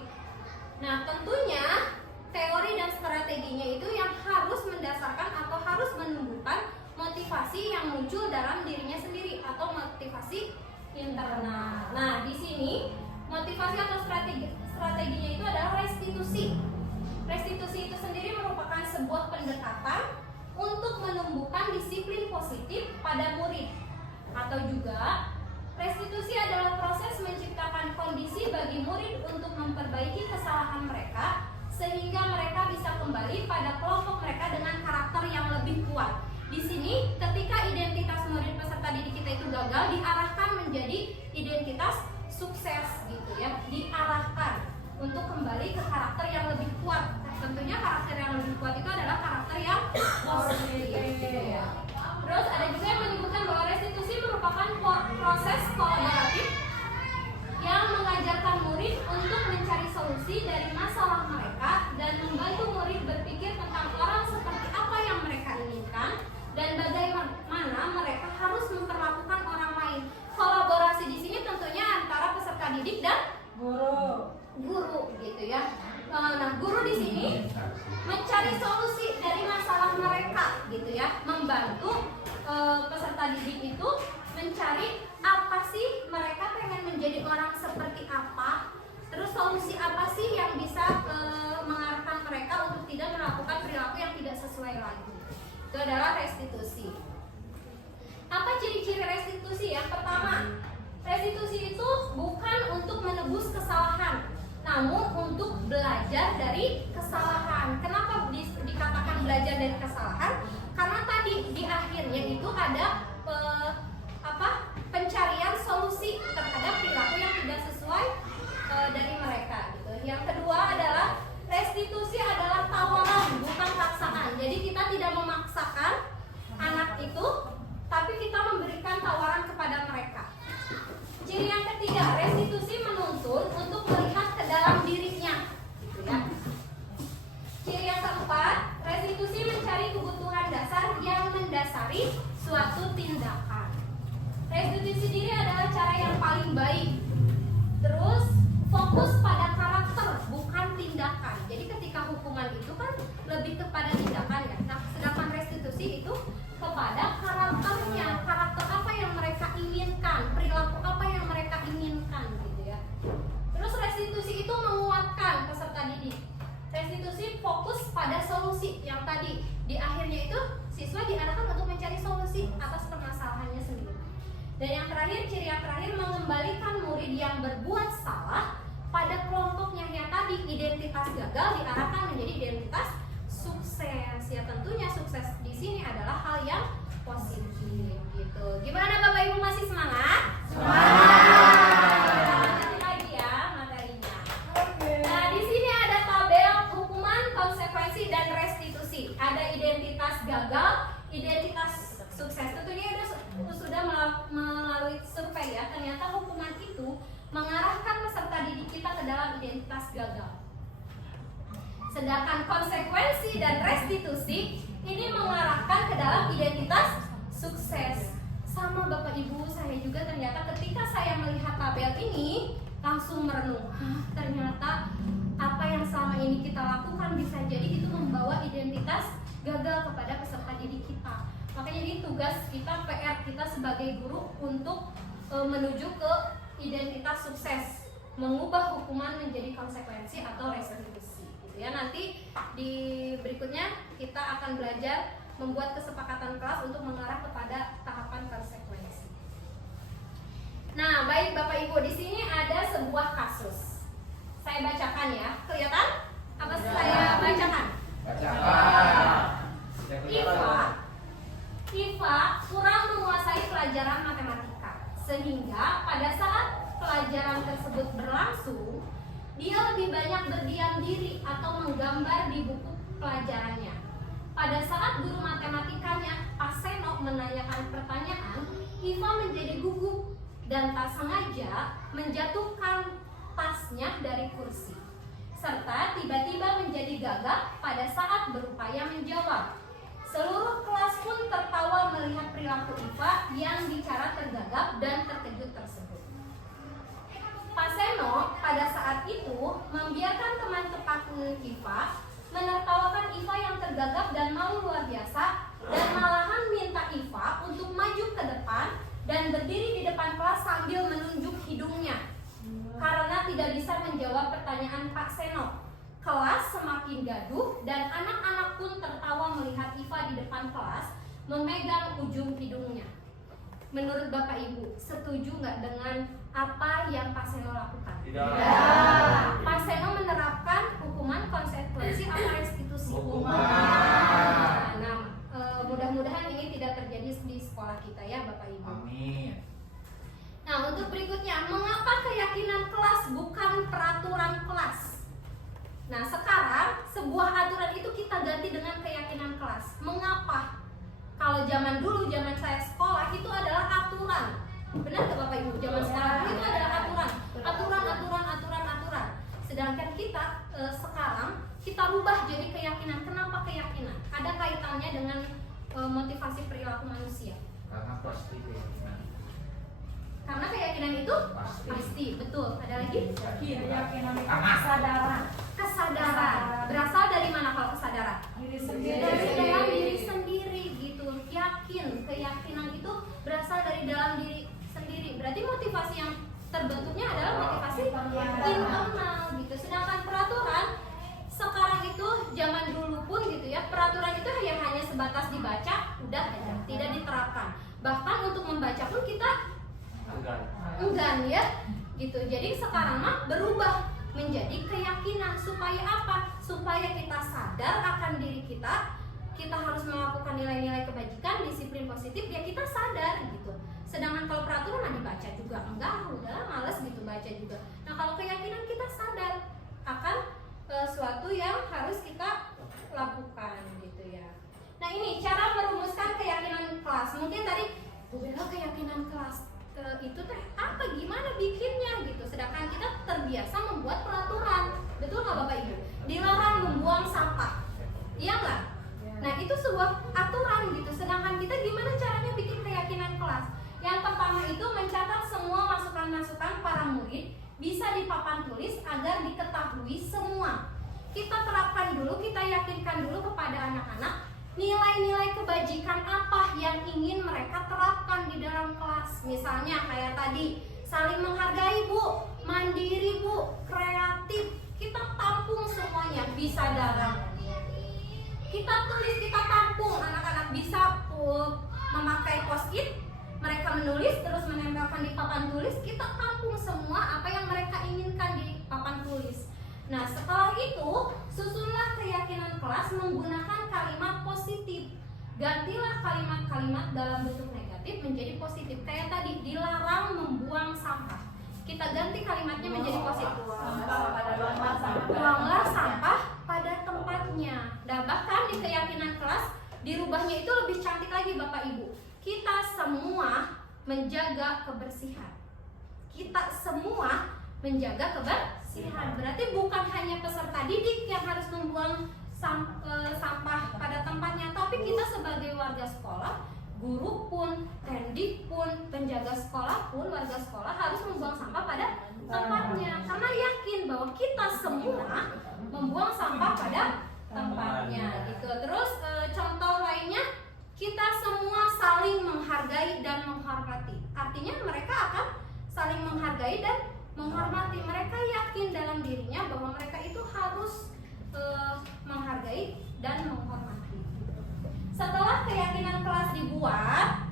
Nah tentunya teori dan strateginya itu yang harus mendasarkan atau harus menumbuhkan motivasi yang muncul dalam dirinya sendiri atau motivasi internal. Nah, di sini motivasi atau strateginya itu adalah restitusi. Restitusi itu sendiri merupakan sebuah pendekatan untuk menumbuhkan disiplin positif pada murid. Atau juga restitusi adalah proses menciptakan kondisi bagi murid untuk memperbaiki kesalahan mereka sehingga mereka bisa kembali pada kelompok mereka dengan karakter yang lebih kuat. Di sini ketika identitas murid peserta didik kita itu gagal, diarahkan menjadi identitas sukses gitu ya, diarahkan untuk kembali ke karakter yang lebih kuat. Tentunya karakter yang lebih kuat itu adalah karakter yang positif gitu ya. Terus ada juga yang menyebutkan bahwa restitusi merupakan proses kolaboratif yang mengajarkan murid untuk mencari solusi dari masalah mereka dan membantu murid berpikir tentang orang seperti apa yang mereka inginkan dan bagaimana mereka harus memperlakukan orang lain. Kolaborasi di sini tentunya antara peserta didik dan guru gitu ya. Nah, guru di sini mencari solusi dari masalah mereka gitu ya, membantu peserta didik itu mencari apa sih mereka pengen menjadi orang seperti apa, terus solusi apa sih yang bisa mengarahkan mereka untuk tidak melakukan perilaku yang tidak sesuai lagi. Itu adalah restitusi. Apa ciri-ciri restitusi? Yang pertama, restitusi itu bukan untuk menebus kesalahan, namun untuk belajar dari kesalahan. Kenapa dikatakan belajar dari kesalahan? Karena tadi di akhirnya itu ada pencarian solusi terhadap perilaku yang tidak sesuai dari mereka gitu. Yang kedua adalah restitusi adalah tawaran, bukan paksaan. Jadi kita tidak memaksakan anak itu, tapi kita memberikan tawaran kepada mereka. Ciri yang ketiga, restitusi menuntun untuk melihat ke dalam dirinya gitu ya. Ciri yang keempat, restitusi mencari kebutuhan dasar yang mendasari suatu tindakan. Restitusi diri adalah cara yang paling baik. Terus fokus pada karakter, bukan tindakan. Jadi ketika hukuman itu kan lebih kepada tindakan ya. Nah, sedangkan restitusi itu kepada karakternya, karakter apa yang mereka inginkan, perilaku apa yang mereka inginkan gitu ya. Terus restitusi itu menguatkan peserta didik. Restitusi fokus pada solusi yang tadi di akhirnya itu siswa diarahkan untuk mencari solusi atas permasalahannya sendiri. Dan yang terakhir, ciri yang terakhir, mengembalikan murid yang berbuat salah pada kelompoknya yang tadi identitas gagal diarahkan menjadi identitas sukses. Ya tentunya sukses di sini adalah hal yang positif gitu. Gimana Bapak Ibu, masih semangat? Semangat. Kita lanjutin lagi ya materinya. Nah, di sini ada tabel hukuman, konsekuensi dan restitusi. Ada identitas gagal, identitas sukses. Tentunya sudah melalui survei ya. Ternyata hukuman itu mengarahkan peserta didik kita ke dalam identitas gagal. Sedangkan konsekuensi dan restitusi ini mengarahkan ke dalam identitas sukses. Sama Bapak Ibu, saya juga ternyata ketika saya melihat tabel ini langsung merenung, ternyata apa yang selama ini kita lakukan bisa jadi itu membawa identitas gagal kepada peserta didik kita. Makanya ini tugas kita, PR kita sebagai guru untuk menuju ke identitas sukses, mengubah hukuman menjadi konsekuensi atau restitusi gitu ya. Nanti di berikutnya kita akan belajar membuat kesepakatan kelas untuk mengarah kepada tahapan konsekuensi. Nah, baik Bapak Ibu, di sini ada sebuah kasus. Saya bacakan ya. Kelihatan? Apa saya bacakan? Bacakan. Iva kurang menguasai pelajaran matematika. Sehingga pada saat pelajaran tersebut berlangsung, dia lebih banyak berdiam diri atau menggambar di buku pelajarannya. Pada saat guru matematikanya Pak Seno menanyakan pertanyaan, Iva menjadi gugup dan tak sengaja menjatuhkan tasnya dari kursi, serta tiba-tiba menjadi gagap pada saat berupaya menjawab. Seluruh kelas pun tertawa melihat perilaku Iva yang bicara tergagap dan terkejut tersebut. Pak Seno pada saat itu membiarkan teman teman Iva menertawakan Iva yang tergagap dan malu luar biasa, dan malahan minta Iva untuk maju ke depan dan berdiri di depan kelas sambil menunjuk hidungnya karena tidak bisa menjawab pertanyaan Pak Seno. Kelas semakin gaduh dan anak-anak pun tertawa melihat Iva di depan kelas memegang ujung hidungnya. Menurut Bapak Ibu, setuju nggak dengan apa yang Pak Seno lakukan? Tidak. Pak Seno menerapkan hukuman konsekuensi atau restitusi. Nah, mudah-mudahan ini tidak terjadi di sekolah kita ya Bapak Ibu. Amin. Nah, untuk berikutnya, mengapa keyakinan kelas bukan peraturan kelas? Nah, sekarang sebuah aturan itu kita ganti dengan keyakinan kelas. Mengapa? Kalau zaman dulu, zaman saya sekolah itu adalah aturan. Benar nggak Bapak Ibu? Zaman sekarang itu adalah aturan. Sedangkan kita sekarang kita rubah jadi keyakinan. Kenapa keyakinan? Ada kaitannya dengan motivasi perilaku manusia. Karena pasti keyakinan. Karena keyakinan itu pasti, betul. Ada lagi? Keyakinan itu kesadaran. Kesadaran. Berasal dari mana kalau kesadaran? Diri Dari dalam diri sendiri gitu. Yakin, keyakinan itu berasal dari dalam diri sendiri. Berarti motivasi yang terbentuknya adalah motivasi internal gitu. Sedangkan peraturan sekarang itu zaman dulu pun gitu ya, peraturan itu hanya sebatas dibaca, udah aja, tidak diterapkan. Bahkan untuk membaca pun kita enggan ya gitu. Jadi sekarang mah berubah menjadi keyakinan. Supaya apa? Supaya kita sadar akan diri kita harus melakukan nilai-nilai kebajikan, disiplin positif, ya kita sadar gitu. Sedangkan kalau peraturan dibaca juga enggak, udah males gitu baca juga. Nah, kalau keyakinan kita sadar akan suatu yang harus kita lakukan gitu ya. Nah, ini cara merumuskan keyakinan kelas. Mungkin tadi keyakinan kelas itu teh apa, gimana bikinnya gitu. Sedangkan kita terbiasa membuat peraturan, betul nggak Bapak Ibu? Dilarang membuang sampah, iya nggak? Nah, itu sebuah aturan gitu. Sedangkan kita gimana caranya bikin keyakinan kelas? Yang pertama itu mencatat semua masukan-masukan para murid bisa di papan tulis agar diketahui semua. Kita terapkan dulu, kita yakinkan dulu kepada anak-anak nilai-nilai kebajikan apa yang ingin mereka terapkan di dalam kelas. Misalnya kayak tadi, saling menghargai Bu, mandiri Bu, kreatif. Kita tampung semuanya, bisa dalam kita tulis, kita tampung. Anak-anak bisa memakai post-it, mereka menulis terus menempelkan di papan tulis. Kita tampung semua apa yang mereka inginkan di papan tulis. Nah, setelah itu susunlah keyakinan kelas menggunakan kalimat positif. Gantilah kalimat-kalimat dalam bentuk negatif menjadi positif. Kayak tadi, dilarang membuang sampah. Kita ganti kalimatnya menjadi positif. Buanglah sampah pada tempatnya. Nah, bahkan di keyakinan kelas dirubahnya itu lebih cantik lagi Bapak Ibu. Kita semua menjaga kebersihan. Kita semua menjaga kebersihan. Berarti bukan hanya peserta didik yang harus membuang sampah pada tempatnya, tapi kita sebagai warga sekolah, guru pun, pendidik pun, penjaga sekolah pun, warga sekolah harus membuang sampah pada tempatnya. Karena yakin bahwa kita semua membuang sampah pada tempatnya gitu. Terus contoh lainnya, kita semua saling menghargai dan menghormati. Artinya mereka akan saling menghargai dan menghormati. Mereka yakin dalam dirinya bahwa mereka itu harus menghargai dan menghormati. Setelah keyakinan kelas dibuat,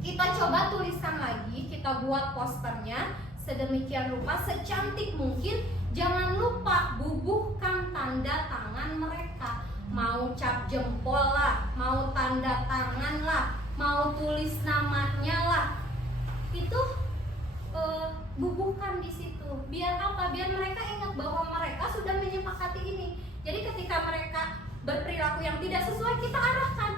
kita coba tuliskan lagi, kita buat posternya sedemikian rupa, secantik mungkin. Jangan lupa bubuhkan tanda tangan mereka. Mau cap jempol lah, mau tanda tangan lah, mau tulis namanya lah. itu bubuhkan di situ. Biar apa? Biar mereka ingat bahwa mereka sudah menyepakati ini. Jadi ketika mereka berperilaku yang tidak sesuai, kita arahkan.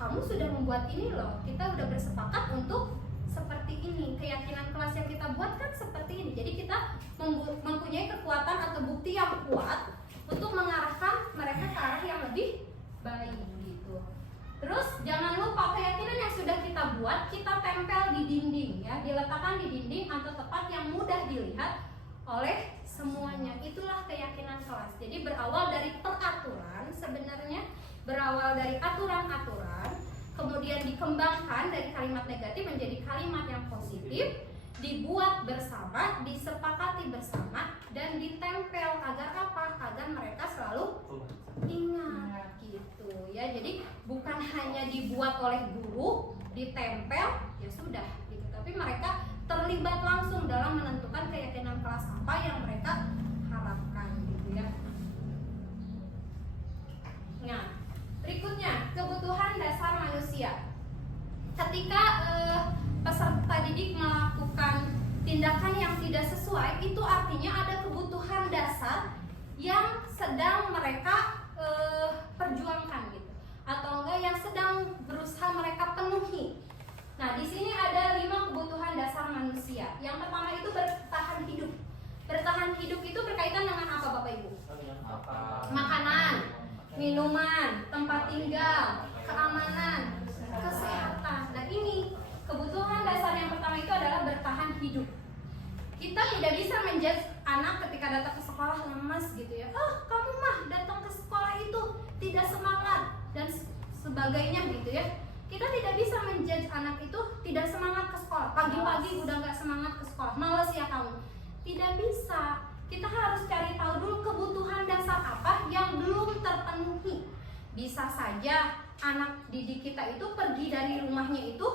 Kamu sudah membuat ini loh. Kita udah bersepakat untuk seperti ini. Keyakinan kelas yang kita buat kan seperti ini. Jadi kita mempunyai kekuatan atau bukti yang kuat untuk mengarahkan mereka ke arah yang lebih baik gitu. Terus jangan lupa keyakinan yang sudah kita buat kita tempel di dinding ya, diletakkan di dinding atau tempat yang mudah dilihat oleh semuanya. Itulah keyakinan kelas. Jadi berawal dari peraturan, sebenarnya berawal dari aturan-aturan, kemudian dikembangkan dari kalimat negatif menjadi kalimat yang positif, dibuat bersama, disepakati bersama, dan ditempel agar apa? Agar mereka selalu ingat gitu ya. Jadi bukan hanya dibuat oleh guru, ditempel ya sudah gitu, tapi mereka terlibat langsung dalam menentukan keyakinan kelas apa yang mereka harapkan gitu ya. Nah, berikutnya kebutuhan dasar manusia. Ketika peserta didik melakukan tindakan yang tidak sesuai, itu artinya ada kebutuhan dasar yang sedang mereka perjuangkan gitu, atau enggak yang sedang berusaha mereka penuhi. Nah, di sini ada 5 kebutuhan dasar manusia. Yang pertama itu bertahan hidup. Bertahan hidup itu berkaitan dengan apa, Bapak Ibu? Makanan, minuman, tempat tinggal, keamanan, kesehatan. Nah, ini kebutuhan dasar yang pertama itu adalah bertahan hidup. Kita tidak bisa menjudge anak ketika datang ke sekolah lemas gitu ya. Oh, kamu mah datang ke sekolah itu tidak semangat dan sebagainya gitu ya. Kita tidak bisa menjudge anak itu tidak semangat ke sekolah. Pagi-pagi udah nggak semangat ke sekolah, males ya kamu. Tidak bisa. Kita harus cari tahu dulu kebutuhan dasar apa yang belum terpenuhi. Bisa saja anak didik kita itu pergi dari rumahnya itu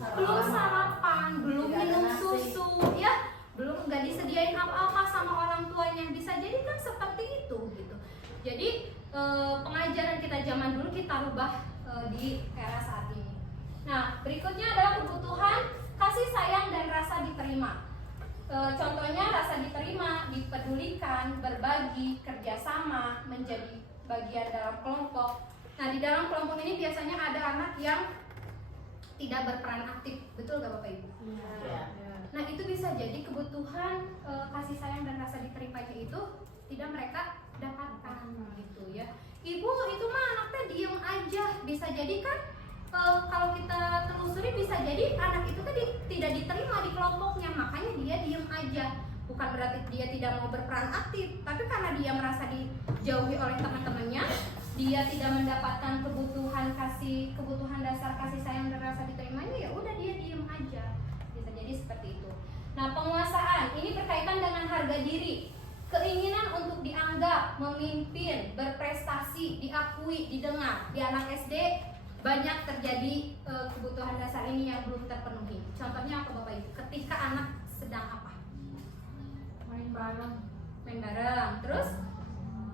belum sarapan, belum minum susu, ya, belum nggak disediain apa-apa sama orang tuanya. Bisa jadi kan seperti itu gitu. Jadi pengajaran kita zaman dulu kita rubah di era saat ini. Nah, berikutnya adalah kebutuhan kasih sayang dan rasa diterima. Contohnya rasa diterima, dipedulikan, berbagi, kerjasama, menjadi bagian dalam kelompok. Nah, di dalam kelompok ini biasanya ada anak yang tidak berperan aktif, betul gak Bapak Ibu? Ya. Nah, itu bisa jadi kebutuhan kasih sayang dan rasa diterimanya itu tidak mereka dapatkan gitu ya. Ibu itu mah anaknya diem aja, bisa jadi kan kalau kita telusuri bisa jadi anak itu tadi tidak diterima di kelompoknya, makanya dia diem aja. Bukan berarti dia tidak mau berperan aktif, tapi karena dia merasa dijauhi oleh teman-temannya, dia tidak mendapatkan kebutuhan dasar kasih sayang dan rasa diterimanya, ya udah dia diem aja. Bisa jadi seperti itu. Nah, penguasaan ini berkaitan dengan harga diri. Keinginan untuk dianggap, memimpin, berprestasi, diakui, didengar. Di anak SD banyak terjadi kebutuhan dasar ini yang belum terpenuhi. Contohnya apa Bapak Ibu? Ketika anak sedang apa? Main bareng. Main bareng. Terus?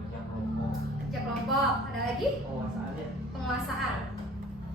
Kerja kelompok. Kerja kelompok. Ada lagi? Penguasaannya Penguasaan.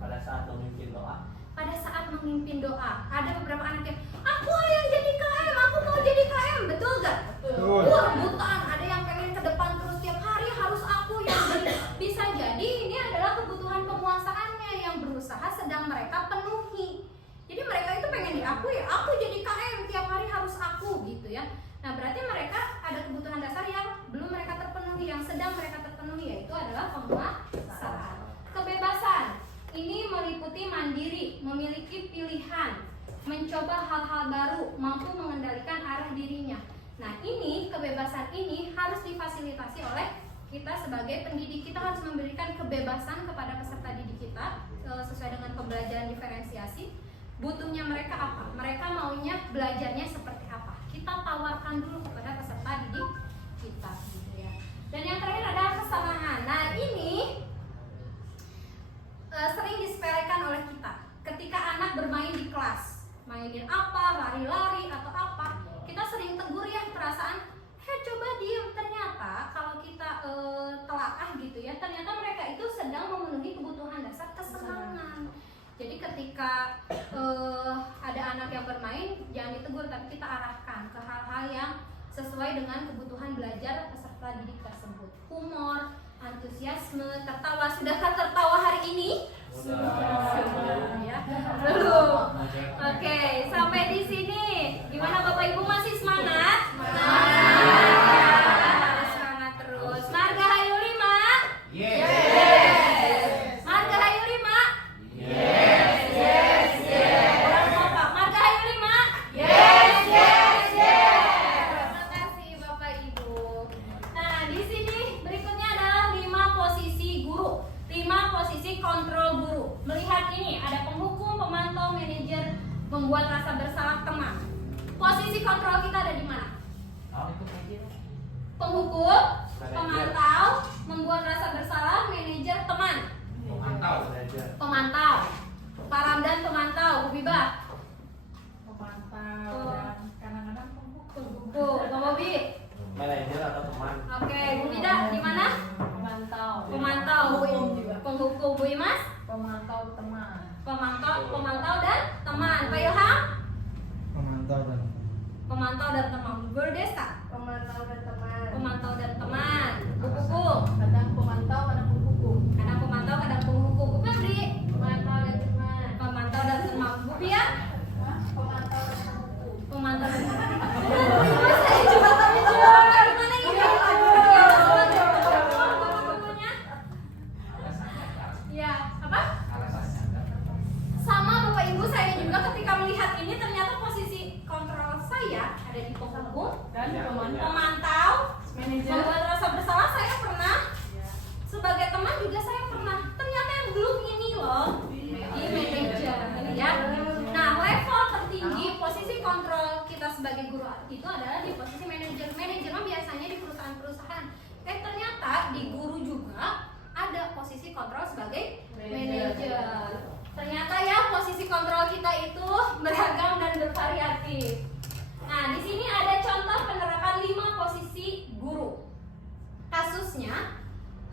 pada saat memimpin doa. Pada saat memimpin doa, ada beberapa anak yang aku yang jadi KM, aku mau jadi KM, betul gak? Betul. Rebutan, ada yang pengen ke depan terus tiap hari harus aku yang jadi. Bisa jadi ini adalah kebutuhan penguasaannya yang berusaha sedang mereka penuhi. Jadi mereka itu pengen diakui, aku jadi KM tiap hari harus aku gitu ya. Nah, berarti mereka ada kebutuhan dasar yang belum mereka terpenuhi, yang sedang mereka terpenuhi, yaitu adalah penguasaan. Kebebasan ini meliputi mandiri, memiliki pilihan, mencoba hal-hal baru, mampu mengendalikan arah dirinya. Nah, ini kebebasan ini harus difasilitasi oleh kita sebagai pendidik. Kita harus memberikan kebebasan kepada peserta didik kita sesuai dengan pembelajaran diferensiasi. Butuhnya mereka apa? Mereka maunya belajarnya seperti apa? Kita tawarkan dulu kepada peserta didik kita gitu ya. Dan yang terakhir adalah kesamaan. Nah, ini sering disepelekan oleh kita. Ketika anak bermain di kelas, mainin apa, lari-lari atau apa, kita sering tegur ya perasaan, coba diem. Ternyata kalau kita telaah gitu ya, ternyata mereka itu sedang memenuhi kebutuhan dasar kesenangan. Jadi ketika ada anak yang bermain jangan ditegur, tapi kita arahkan ke hal-hal yang sesuai dengan kebutuhan belajar peserta didik tersebut. Humor, antusiasme, tertawa. Sudahkah tertawa hari ini? Sudah ya. Belum. Oke, sampai di sini. Gimana Bapak Ibu, masih semangat? Harus semangat terus. Marga Hayu 5? Yes. Marga Hayu 5? Yes. Orang kompak. Marga Hayu 5? Yes. Terima kasih Bapak Ibu. Nah, di sini berikutnya adalah 5 posisi guru. 5 posisi kontrol guru. Melihat ini ada penghukum, pemantau, manajer, membuat rasa bersalah, teman. Posisi kontrol kita ada di mana? Penghukum, pemantau, membuat rasa bersalah, manajer, teman. Pemantau. Pak Ramdan pemantau, Bu Biba. Pemantau dan kadang-kadang penghukum. Penghukum, Bang Bobi. Manajer atau teman? Oke, Bu Bida di mana? Pemantau. Pemantau. Penghukum juga. Penghukum, Bu Imas. Pemantau teman. Pemantau dan teman. Pak Ilham? Pemantau dan teman. Bu Desa? Pemantau dan teman. Pemantau dan teman. Bu Kuku? Kadang pemantau, kadang penghukum. Kadang pemantau, kadang penghukum. Bu Febri? Pemantau dan teman. Pemantau dan teman. Bu Pia? Pemantau dan penghukum. Pemantau dan teman. Saya juga tapi gimana ini? Bukunya? Ya, apa? Sama Bapak Ibu, saya juga ketika melihat ini ternyata posisi kontrol saya ada di penghukum, Dan pemantau, manajer. membuat rasa bersalah saya pernah, sebagai teman juga saya pernah. Ternyata yang belum ini loh di manajer, ya. Nah, level tertinggi posisi kontrol kita sebagai guru itu adalah di posisi manajer. Manajer mah biasanya di perusahaan-perusahaan. Ternyata di guru juga ada posisi kontrol sebagai manajer. Ternyata ya posisi kontrol kita itu beragam dan bervariatif. Nah, di sini ada contoh penerapan 5 posisi guru. Kasusnya,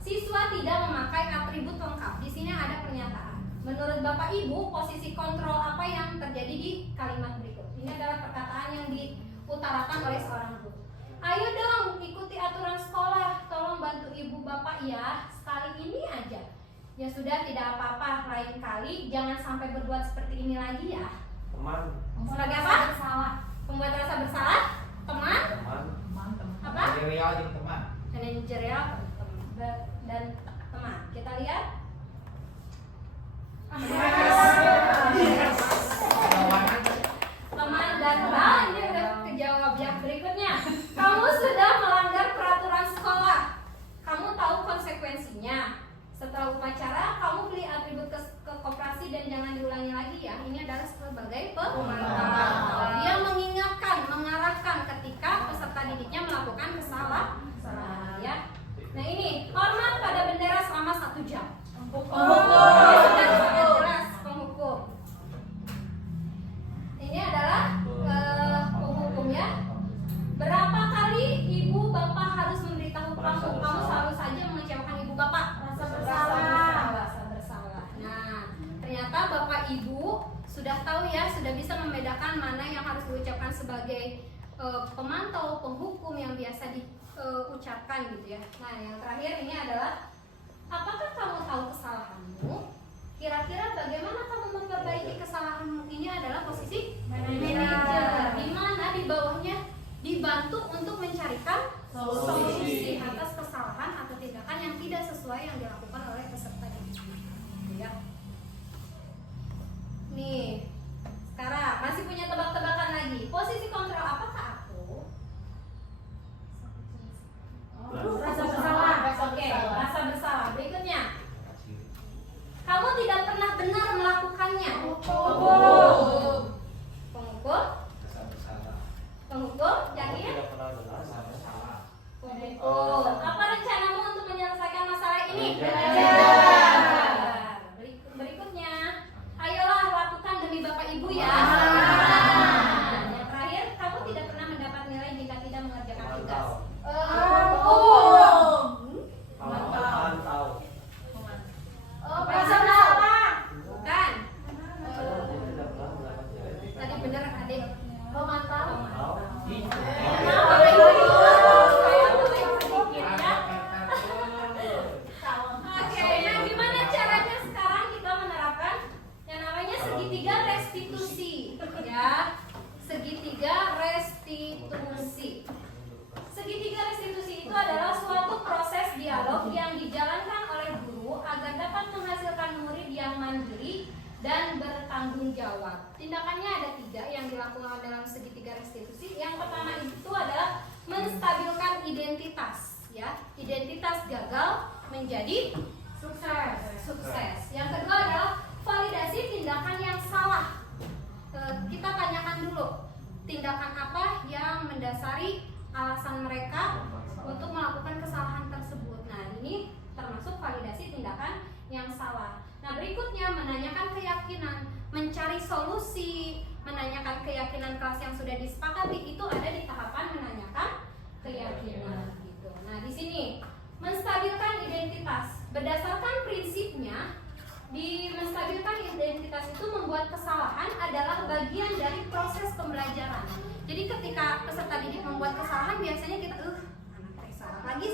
siswa tidak memakai atribut lengkap. Di sini ada pernyataan. Menurut Bapak Ibu, posisi kontrol apa yang terjadi di kalimat berikut? Ini adalah perkataan yang diutarakan oleh seorang guru. Ayo dong, ikuti aturan sekolah. Tolong bantu ibu bapak ya. Sekali ini aja. Ya sudah, tidak apa-apa. Lain kali jangan sampai berbuat seperti ini lagi ya. Teman. Sebagai apa? Pembuat rasa bersalah. Teman. Apa? Manajerial jadi teman. Manajerial dan teman. Kita lihat. Teman dan teman. Ini udah kejawab. Yang berikutnya, kamu sudah melanggar peraturan sekolah. Kamu tahu konsekuensinya. Setelah upacara, kamu beli atribut ke koperasi dan jangan diulangi lagi ya. Ini adalah sebagai pemantau. Dia mengingatkan, mengarahkan ketika peserta didiknya melakukan kesalahan. Ya. Nah ini, hormat pada bendera selama 1 jam. Penghukum. Ini sudah sangat jelas penghukum. Ini adalah penghukum ya. Berapa kali ibu bapak harus memberitahu kamu selalu saja mengecewakan ibu bapak? Rasa bersalah. Nah, ternyata bapak ibu sudah tahu ya, sudah bisa membedakan mana yang harus diucapkan sebagai pemantau, penghukum yang biasa diucapkan gitu ya. Nah, yang terakhir ini adalah, apakah kamu tahu kesalahanmu? Kira-kira bagaimana kamu memperbaiki kesalahanmu? Ini adalah posisi manajer, di mana di bawahnya dibantu untuk mencarikan solusi atas kesalahan atau tindakan yang tidak sesuai yang dilakukan oleh peserta didik. Ya. Nih, sekarang masih punya tebak-tebakan lagi. Posisi kontrol apakah aku? Rasa bersalah. Oke, rasa bersalah. Berikutnya, kamu tidak pernah benar melakukannya. Penghukum. Penghukum, yakin? Tidak pernah benar sama salah. Penghukum. dan bertanggung jawab. Tindakannya ada 3 yang dilakukan dalam segitiga restitusi. Yang pertama itu adalah menstabilkan identitas, ya. Identitas gagal menjadi sukses. Yang kedua adalah validasi tindakan yang salah. Kita tanyakan dulu tindakan apa yang mendasari alasan mereka untuk melakukan kesalahan tersebut. Nah, ini termasuk validasi tindakan yang salah. Nah, berikutnya menanyakan keyakinan, mencari solusi, menanyakan keyakinan kelas yang sudah disepakati, itu ada di tahapan menanyakan keyakinan gitu. Nah, di sini menstabilkan identitas. Berdasarkan prinsipnya, di menstabilkan identitas itu membuat kesalahan adalah bagian dari proses pembelajaran. Jadi ketika peserta didik membuat kesalahan, biasanya kita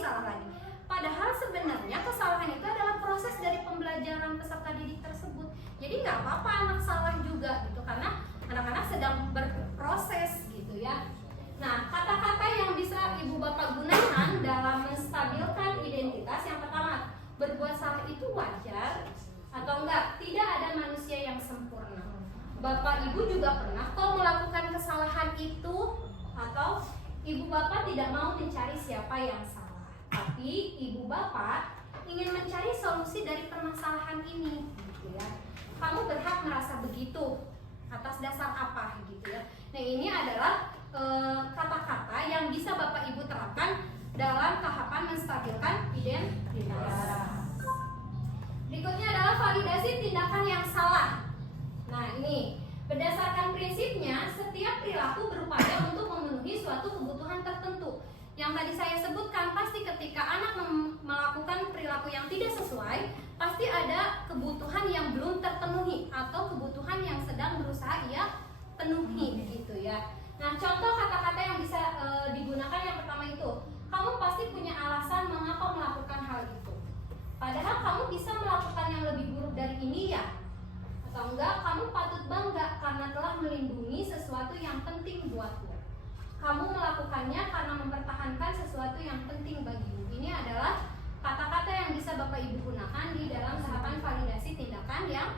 salah lagi. Padahal sebenarnya kesalahan itu adalah proses dari pembelajaran peserta didik tersebut. Jadi nggak apa-apa anak salah juga gitu, karena anak-anak sedang berproses gitu ya. Nah, kata-kata yang bisa ibu bapak gunakan dalam menstabilkan identitas, yang pertama, berbuat salah itu wajar atau enggak? Tidak ada manusia yang sempurna. Bapak ibu juga pernah kok melakukan kesalahan itu, atau ibu bapak tidak mau mencari siapa yang salah, tapi ibu bapak ingin mencari solusi dari permasalahan ini gitu ya. Kamu berhak merasa begitu atas dasar apa gitu ya. Nah, ini adalah kata-kata yang bisa bapak ibu terapkan dalam tahapan menstabilkan identitas. Berikutnya adalah validasi tindakan yang salah. Nah, ini berdasarkan prinsipnya, setiap perilaku berupaya untuk memenuhi suatu kebutuhan tertentu. Yang tadi saya sebutkan, pasti ketika anak melakukan perilaku yang tidak sesuai, pasti ada kebutuhan yang belum terpenuhi atau kebutuhan yang sedang berusaha ia penuhi gitu ya. Nah, contoh kata-kata yang bisa digunakan yang pertama itu, kamu pasti punya alasan mengapa melakukan hal itu. Padahal kamu bisa melakukan yang lebih buruk dari ini ya. Atau enggak, kamu patut bangga karena telah melindungi sesuatu yang penting buatmu. Kamu melakukannya karena mempertahankan sesuatu yang penting bagimu. Ini adalah kata-kata yang bisa Bapak Ibu gunakan di dalam tahapan validasi tindakan yang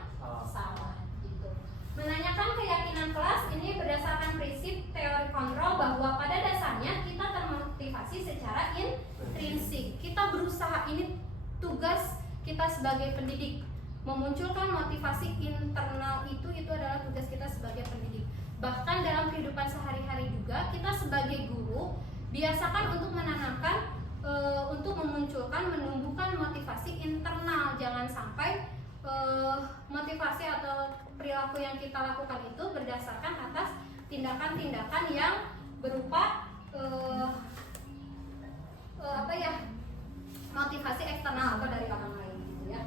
salah gitu. Menanyakan keyakinan kelas ini berdasarkan prinsip teori kontrol bahwa pada dasarnya kita termotivasi secara intrinsik. Kita berusaha, ini tugas kita sebagai pendidik. Memunculkan motivasi internal itu adalah tugas kita sebagai pendidik. Bahkan dalam kehidupan sehari-hari juga kita sebagai guru biasakan untuk menanamkan, untuk memunculkan, menumbuhkan motivasi internal. Jangan sampai motivasi atau perilaku yang kita lakukan itu berdasarkan atas tindakan-tindakan yang berupa motivasi eksternal atau dari orang lain gitu ya.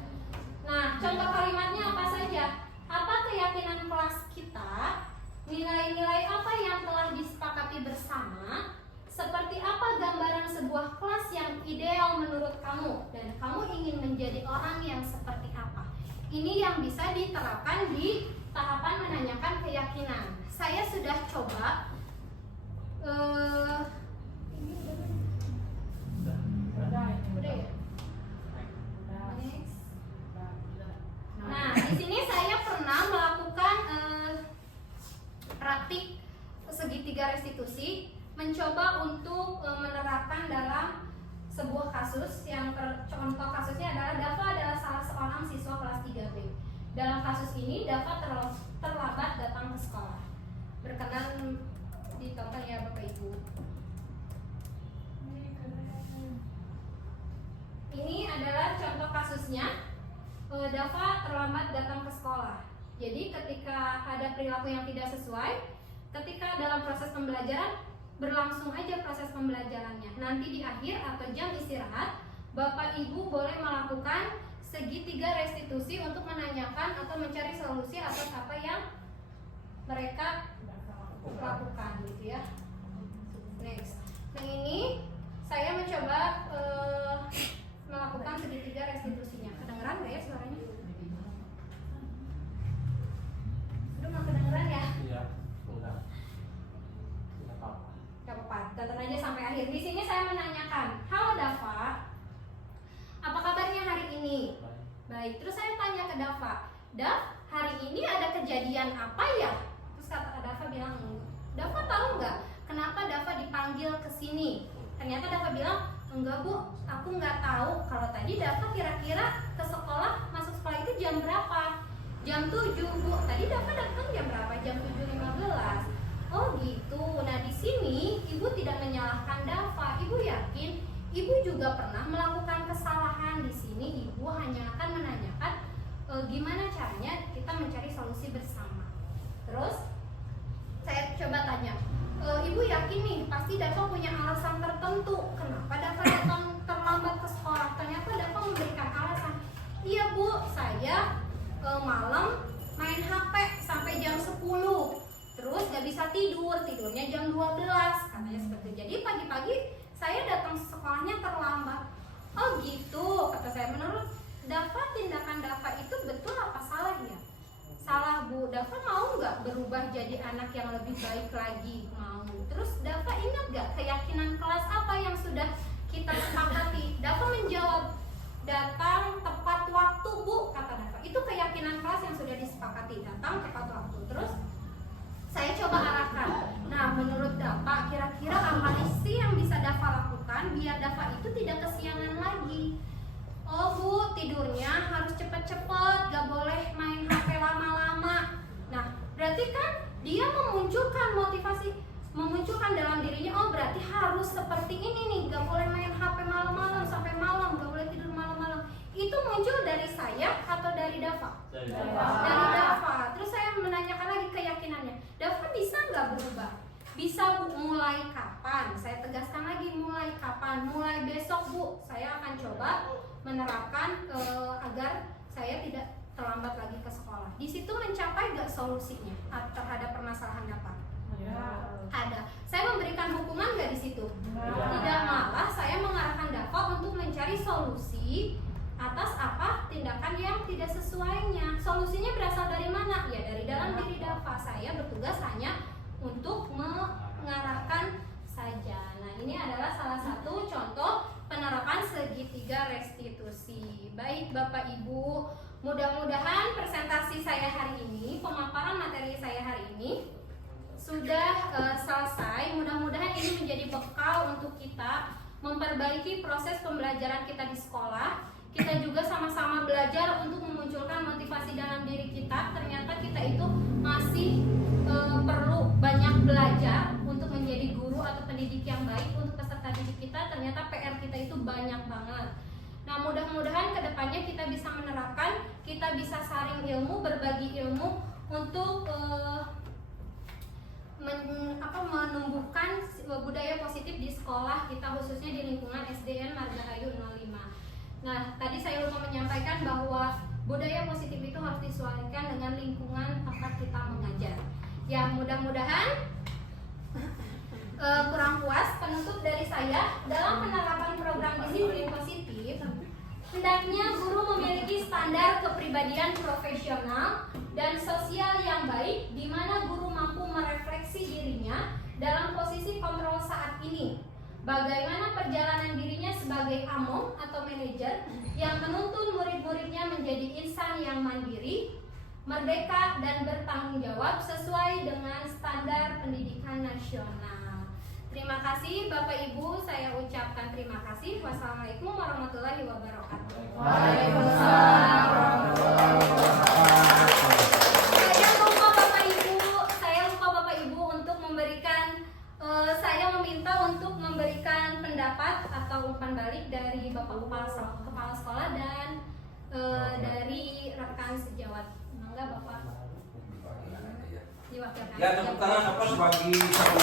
Nah, contoh kalimatnya apa saja? Apa keyakinan kelas kita? Nilai-nilai apa yang telah disepakati bersama? Seperti apa gambaran sebuah kelas yang ideal menurut kamu? Dan kamu ingin menjadi orang yang seperti apa? Ini yang bisa diterapkan di tahapan menanyakan keyakinan. Saya sudah coba Nah, di sini saya pernah melakukan praktik segitiga restitusi, mencoba untuk menerapkan dalam sebuah kasus. Yang contoh kasusnya adalah Dava adalah salah seorang siswa kelas 3B. Dalam kasus ini Dava terlambat datang ke sekolah. Berkenan ditonton ya Bapak Ibu. Ini adalah contoh kasusnya. Dava terlambat datang ke sekolah. Jadi ketika ada perilaku yang tidak sesuai, ketika dalam proses pembelajaran, berlangsung aja proses pembelajarannya. Nanti di akhir atau jam istirahat, Bapak Ibu boleh melakukan segitiga restitusi untuk menanyakan atau mencari solusi atas apa yang mereka lakukan gitu ya. Next. Nah, ini saya mencoba melakukan segitiga restitusinya. Kedengeran nggak ya suaranya? Udah mau kedengeran ya? Iya, enggak. Enggak apa-apa. Gak apa-apa, tonton aja sampai akhir. Di sini saya menanyakan, halo Dava, apa kabarnya hari ini? Baik. Terus saya tanya ke Dava, Dav, hari hari ini ada kejadian apa ya? Terus kata Dava bilang, Dava tahu nggak kenapa Dava dipanggil ke sini? Ternyata Dava bilang, enggak Bu, aku nggak tahu. Kalau tadi Dava kira-kira ke sekolah, masuk sekolah itu jam berapa? Jam 7 Bu. Tadi Dava datang jam berapa? Jam 7.15. Oh gitu. Nah di sini Ibu tidak menyalahkan Dava. Ibu yakin Ibu juga pernah melakukan kesalahan. Di sini Ibu hanya akan menanyakan gimana caranya kita mencari solusi bersama. Terus saya coba tanya, Ibu yakin nih pasti Dava punya alasan tertentu kenapa Dava datang terlambat ke sekolah. Ternyata Dava memberikan alasan. Iya Bu, saya malam main HP sampai jam 10. Terus gak bisa tidurnya jam 12 katanya seperti itu. Jadi pagi-pagi saya datang sekolahnya terlambat. Oh gitu, kata saya. Menurut Dava, tindakan Dava itu betul apa salah ya? Salah Bu. Dava mau nggak berubah jadi anak yang lebih baik lagi? Mau. Terus Dava ingat nggak keyakinan kelas apa yang sudah kita sepakati? Dava menjawab, datang tepat waktu Bu, kata Dava. Itu keyakinan kelas yang sudah disepakati, datang tepat waktu. Terus saya coba arahkan. Nah, menurut Dava, kira-kira apa sih yang bisa Dava lakukan biar Dava itu tidak kesiangan lagi? Oh Bu, tidurnya harus cepet-cepet, gak boleh main HP lama-lama. Nah, berarti kan dia memunculkan motivasi, memunculkan dalam dirinya, oh berarti harus seperti ini nih, gak boleh main HP malam-malam sampai malam, gak boleh tidur malam-malam. Itu muncul dari saya atau dari Dava? Dari Dava. Terus saya menanyakan lagi keyakinannya, Dava bisa nggak berubah? Bisa Bu, mulai kapan? Saya tegaskan lagi, mulai kapan? Mulai besok Bu, saya akan coba menerapkan agar saya tidak terlambat lagi ke sekolah. Di situ mencapai nggak solusinya terhadap permasalahan Dava? Ada. Saya memberikan hukuman nggak di situ? Tidak, malah saya mengarahkan Dava untuk mencari solusi atas apa tindakan yang tidak sesuainya. Solusinya berasal dari mana? Ya dari dalam diri Dava. Saya bertugas hanya untuk mengarahkan saja. Nah ini adalah salah satu contoh penerapan segitiga restitusi. Baik Bapak Ibu, mudah-mudahan presentasi saya hari ini, pemaparan materi saya hari ini sudah selesai. Mudah-mudahan ini menjadi bekal untuk kita memperbaiki proses pembelajaran kita di sekolah. Kita juga sama-sama belajar untuk memunculkan motivasi dalam diri kita. Ternyata kita itu masih perlu banyak belajar untuk menjadi guru atau pendidik yang baik untuk peserta didik kita. Ternyata PR kita itu banyak banget. Nah mudah-mudahan kedepannya kita bisa menerapkan, kita bisa saring ilmu, berbagi ilmu untuk menumbuhkan budaya positif di sekolah kita, khususnya di lingkungan SDN Margahayu 05. Nah, tadi saya lupa menyampaikan bahwa budaya positif itu harus disesuaikan dengan lingkungan tempat kita mengajar. Ya, mudah-mudahan kurang puas penutup dari saya dalam penerapan program disiplin positif. Hendaknya guru memiliki standar kepribadian profesional dan sosial yang baik, di mana guru mampu merefleksi dirinya dalam posisi kontrol saat ini. Bagaimana perjalanan dirinya sebagai among atau manajer yang menuntun murid-muridnya menjadi insan yang mandiri, merdeka, dan bertanggung jawab sesuai dengan standar pendidikan nasional. Terima kasih Bapak Ibu, saya ucapkan terima kasih. Wassalamualaikum warahmatullahi wabarakatuh. Waalaikumsalam warahmatullahi wabarakatuh. Saya lupa Bapak Ibu untuk memberikan, saya meminta untuk memberikan pendapat atau umpan balik dari Bapak Kepala Sekolah dan dari rekan sejawat. Enggak Bapak? Diwakilkan. Ya, tepuk tangan apa bagi sama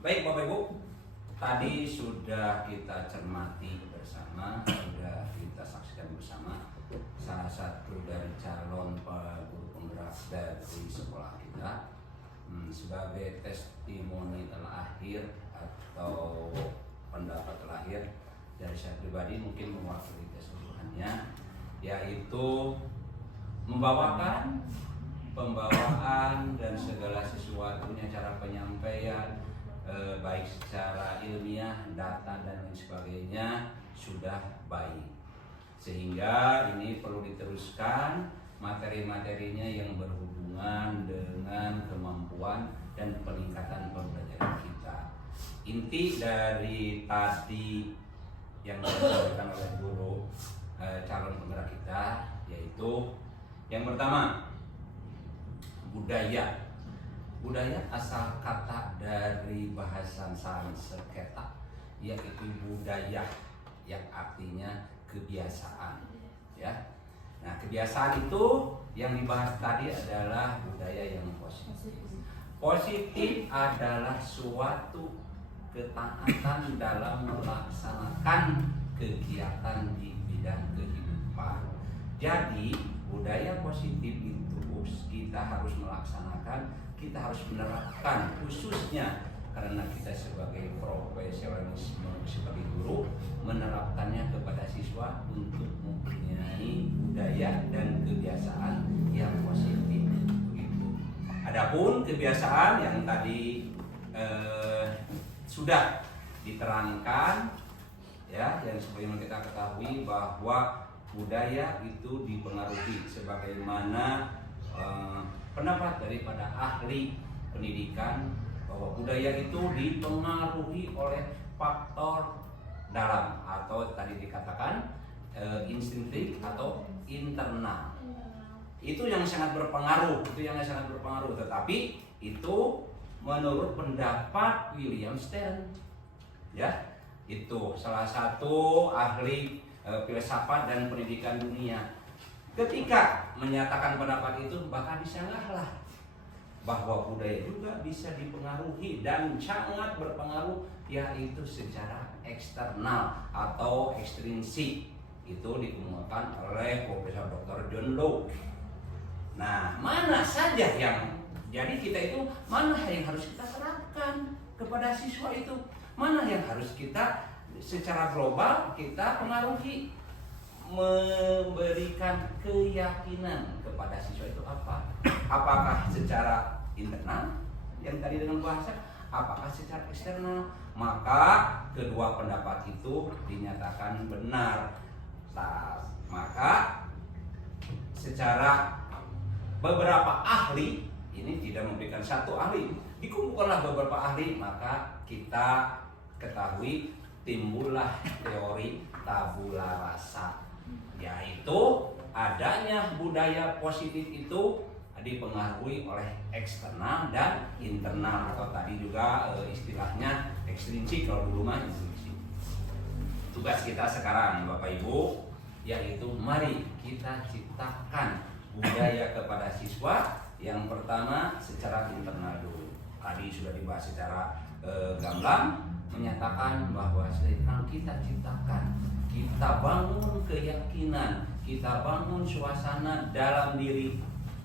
baik Bapak Ibu, tadi sudah kita cermati bersama, sudah kita saksikan bersama salah satu dari calon guru penggerak dari sekolah kita sebagai testimoni terakhir atau pendapat terakhir dari saya pribadi, mungkin mewakili keseluruhannya, yaitu membawakan pembawaan dan segala sesuatunya, cara penyampaian, baik secara ilmiah, data dan lain sebagainya sudah baik. Sehingga ini perlu diteruskan materi-materinya yang berhubungan dengan kemampuan dan peningkatan pembelajaran kita. Inti dari tadi yang disampaikan oleh guru calon penggerak kita yaitu yang pertama, budaya. Budaya asal kata dari bahasa Sanskerta yaitu budaya yang artinya kebiasaan, ya. Nah, kebiasaan itu yang dibahas tadi adalah budaya yang positif. Positif adalah suatu ketaatan dalam melaksanakan kegiatan di bidang kehidupan. Jadi, budaya positif itu kita harus melaksanakan, kita harus menerapkan, khususnya karena kita sebagai profesionalisme sebagai guru menerapkannya kepada siswa untuk mempunyai budaya dan kebiasaan yang positif. Begitu. Adapun kebiasaan yang tadi sudah diterangkan, ya, yang sebagaimana kita ketahui bahwa budaya itu dipengaruhi sebagaimana pendapat daripada ahli pendidikan bahwa budaya itu dipengaruhi oleh faktor dalam atau tadi dikatakan instinktif atau internal. Itu yang sangat berpengaruh, tetapi itu menurut pendapat William Stern, ya, itu salah satu ahli filsafat dan pendidikan dunia. Ketika menyatakan pendapat itu bahkan disanggahlah bahwa budaya juga bisa dipengaruhi dan sangat berpengaruh yaitu secara eksternal atau ekstrinsik. Itu dikemukakan oleh Profesor Dr. John Locke. Nah, mana saja yang jadi kita itu mana yang harus kita terapkan kepada siswa itu? Mana yang harus kita secara global kita pengaruhi? Memberikan keyakinan kepada siswa itu apa? Apakah secara internal yang tadi dengan bahasa, apakah secara eksternal? Maka kedua pendapat itu dinyatakan benar. Maka secara beberapa ahli, ini tidak memberikan satu ahli, dikumpulkanlah beberapa ahli, maka kita ketahui timbullah teori tabula rasa, yaitu adanya budaya positif itu dipengaruhi oleh eksternal dan internal atau tadi juga istilahnya ekstrinsik kalau dulu mah intrinsik. Tugas kita sekarang Bapak Ibu yaitu mari kita ciptakan budaya kepada siswa. Yang pertama secara internal dulu. Tadi sudah dibahas secara gamblang menyatakan bahwa sedang kita ciptakan, kita bangun keyakinan, kita bangun suasana dalam diri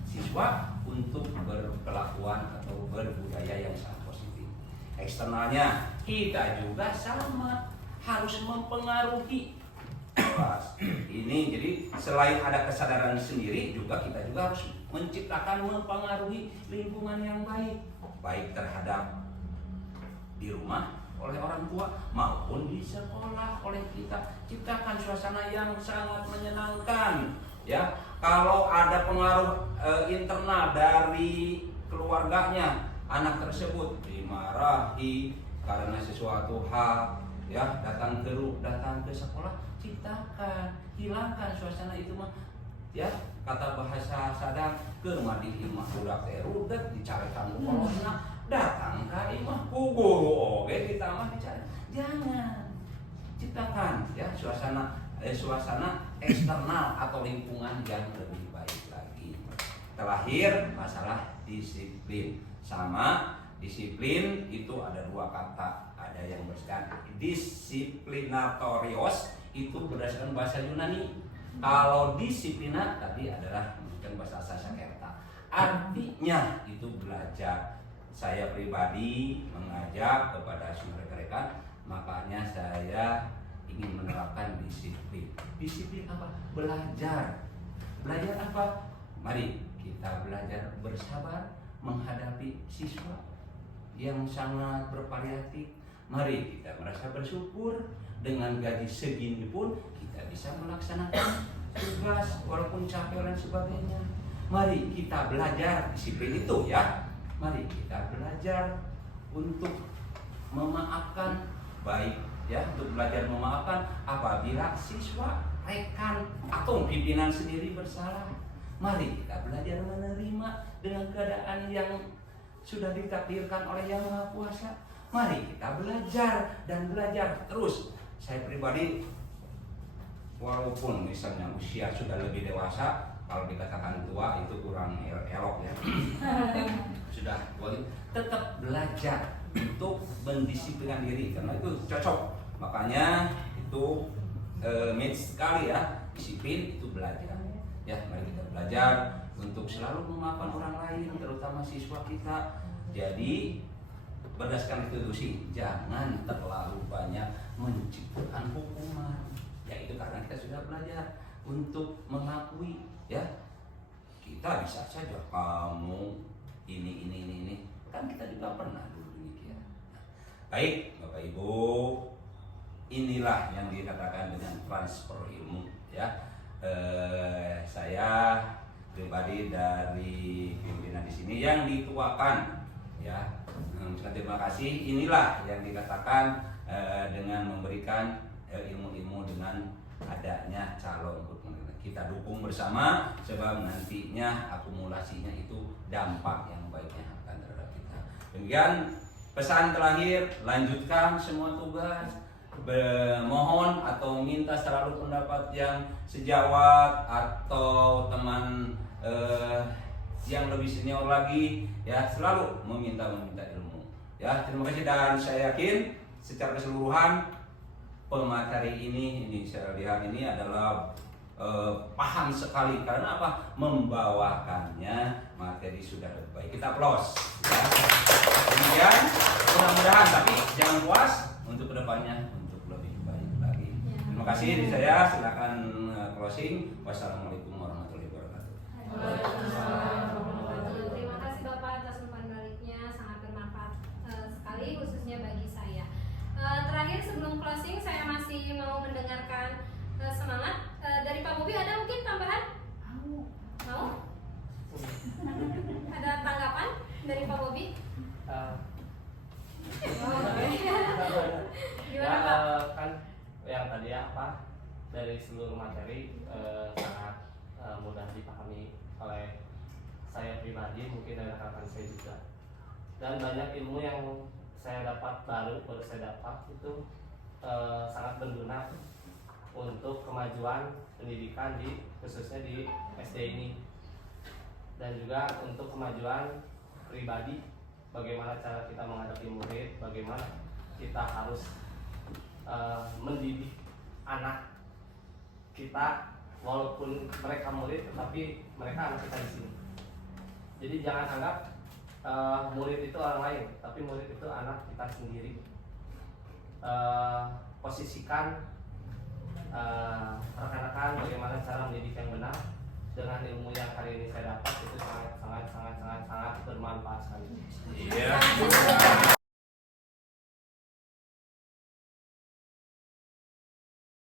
siswa untuk berkelakuan atau berbudaya yang sangat positif. Eksternalnya kita juga sama harus mempengaruhi. Ini jadi selain ada kesadaran sendiri juga kita juga harus menciptakan mempengaruhi lingkungan yang baik, baik terhadap di rumah oleh orang tua maupun di sekolah oleh kita. Ciptakan suasana yang sangat menyenangkan, ya. Kalau ada pengaruh internal dari keluarganya, anak tersebut dimarahi karena sesuatu hal, ya, datang ke sekolah, ciptakan, hilangkan suasana itu mah, ya. Kata bahasa sadar ke madi imah budak terudet dicarikan kolosna datang ke imah ku guru oge ditambah dicari. Jangan, ciptakan, ya, suasana eksternal atau lingkungan yang lebih baik lagi. Terakhir masalah disiplin. Sama disiplin itu ada dua kata, ada yang berdasarkan disiplinatorios itu berdasarkan bahasa Yunani. Kalau disiplina tadi adalah bukan bahasa Sanskerta. Artinya itu belajar. Saya pribadi mengajak kepada semua rekan-rekan, makanya saya ingin menerapkan disiplin. Disiplin apa? Belajar. Belajar apa? Mari kita belajar bersabar menghadapi siswa. yang sangat bervariatif. Mari kita merasa bersyukur dengan gaji segini pun kita bisa melaksanakan tugas walaupun capek dan sebagainya. Mari kita belajar disiplin itu ya. Mari kita belajar untuk memaafkan, baik ya, untuk belajar memaafkan apabila siswa, rekan atau pimpinan sendiri bersalah. Mari kita belajar menerima dengan keadaan yang sudah ditakdirkan oleh Yang Maha Kuasa. Mari kita belajar dan belajar terus. Saya pribadi walaupun misalnya usia sudah lebih dewasa, kalau dikatakan tua itu kurang elok ya. Sudah tua, tetap belajar untuk mendisiplinkan diri karena itu cocok. Makanya itu match sekali ya, disiplin itu belajar. Ya, mari kita belajar untuk selalu memaafkan orang lain, terutama siswa kita. Jadi berdasarkan institusi, jangan terlalu banyak menciptakan hukuman. Ya itu karena kita sudah belajar untuk mengakui ya, kita bisa saja kamu ini kan kita juga pernah dulu demikian. Baik Bapak Ibu, inilah yang dikatakan dengan transfer ilmu ya. Saya pribadi dari pimpinan di sini yang dituakan ya. Terima kasih. Inilah yang dikatakan dengan memberikan ilmu-ilmu dengan adanya calon gubernur. Kita dukung bersama sebab nantinya akumulasinya itu dampak yang baiknya akan terhadap kita. Demikian pesan terakhir, lanjutkan semua tugas. Mohon atau minta selalu pendapat yang sejawat atau teman yang lebih senior lagi ya, selalu meminta ilmu ya. Terima kasih dan saya yakin secara keseluruhan pemateri ini saya lihat ini adalah paham sekali karena apa? Membawakannya materi sudah lebih baik. Kita applause ya. Kemudian mudah-mudahan tapi jangan puas untuk kedepannya untuk lebih baik lagi. Terima kasih dari saya, silakan closing. Wassalamualaikum warahmatullahi wabarakatuh. Terima kasih Bapak atas umpan baliknya, sangat bermanfaat sekali khususnya bagi saya. Terakhir sebelum closing saya masih mau mendengarkan semangat dari Pak Bobi. Ada mungkin tambahan? Mau? Ada tanggapan dari Pak Bobi? Gimana Pak? Kan yang tadi apa dari seluruh materi sangat mudah dipahami oleh saya pribadi, mungkin dari rekan-rekan saya juga, dan banyak ilmu yang saya dapat baru saya dapat itu sangat berguna untuk kemajuan pendidikan khususnya di SD ini, dan juga untuk kemajuan pribadi, bagaimana cara kita menghadapi murid, bagaimana kita harus mendidik anak kita walaupun mereka murid tetapi mereka anak kita di sini. Jadi jangan anggap murid itu orang lain, tapi murid itu anak kita sendiri. Posisikan rekan-rekan bagaimana cara mendidik yang benar. Dengan ilmu yang hari ini saya dapat itu sangat bermanfaat sekali. Iya.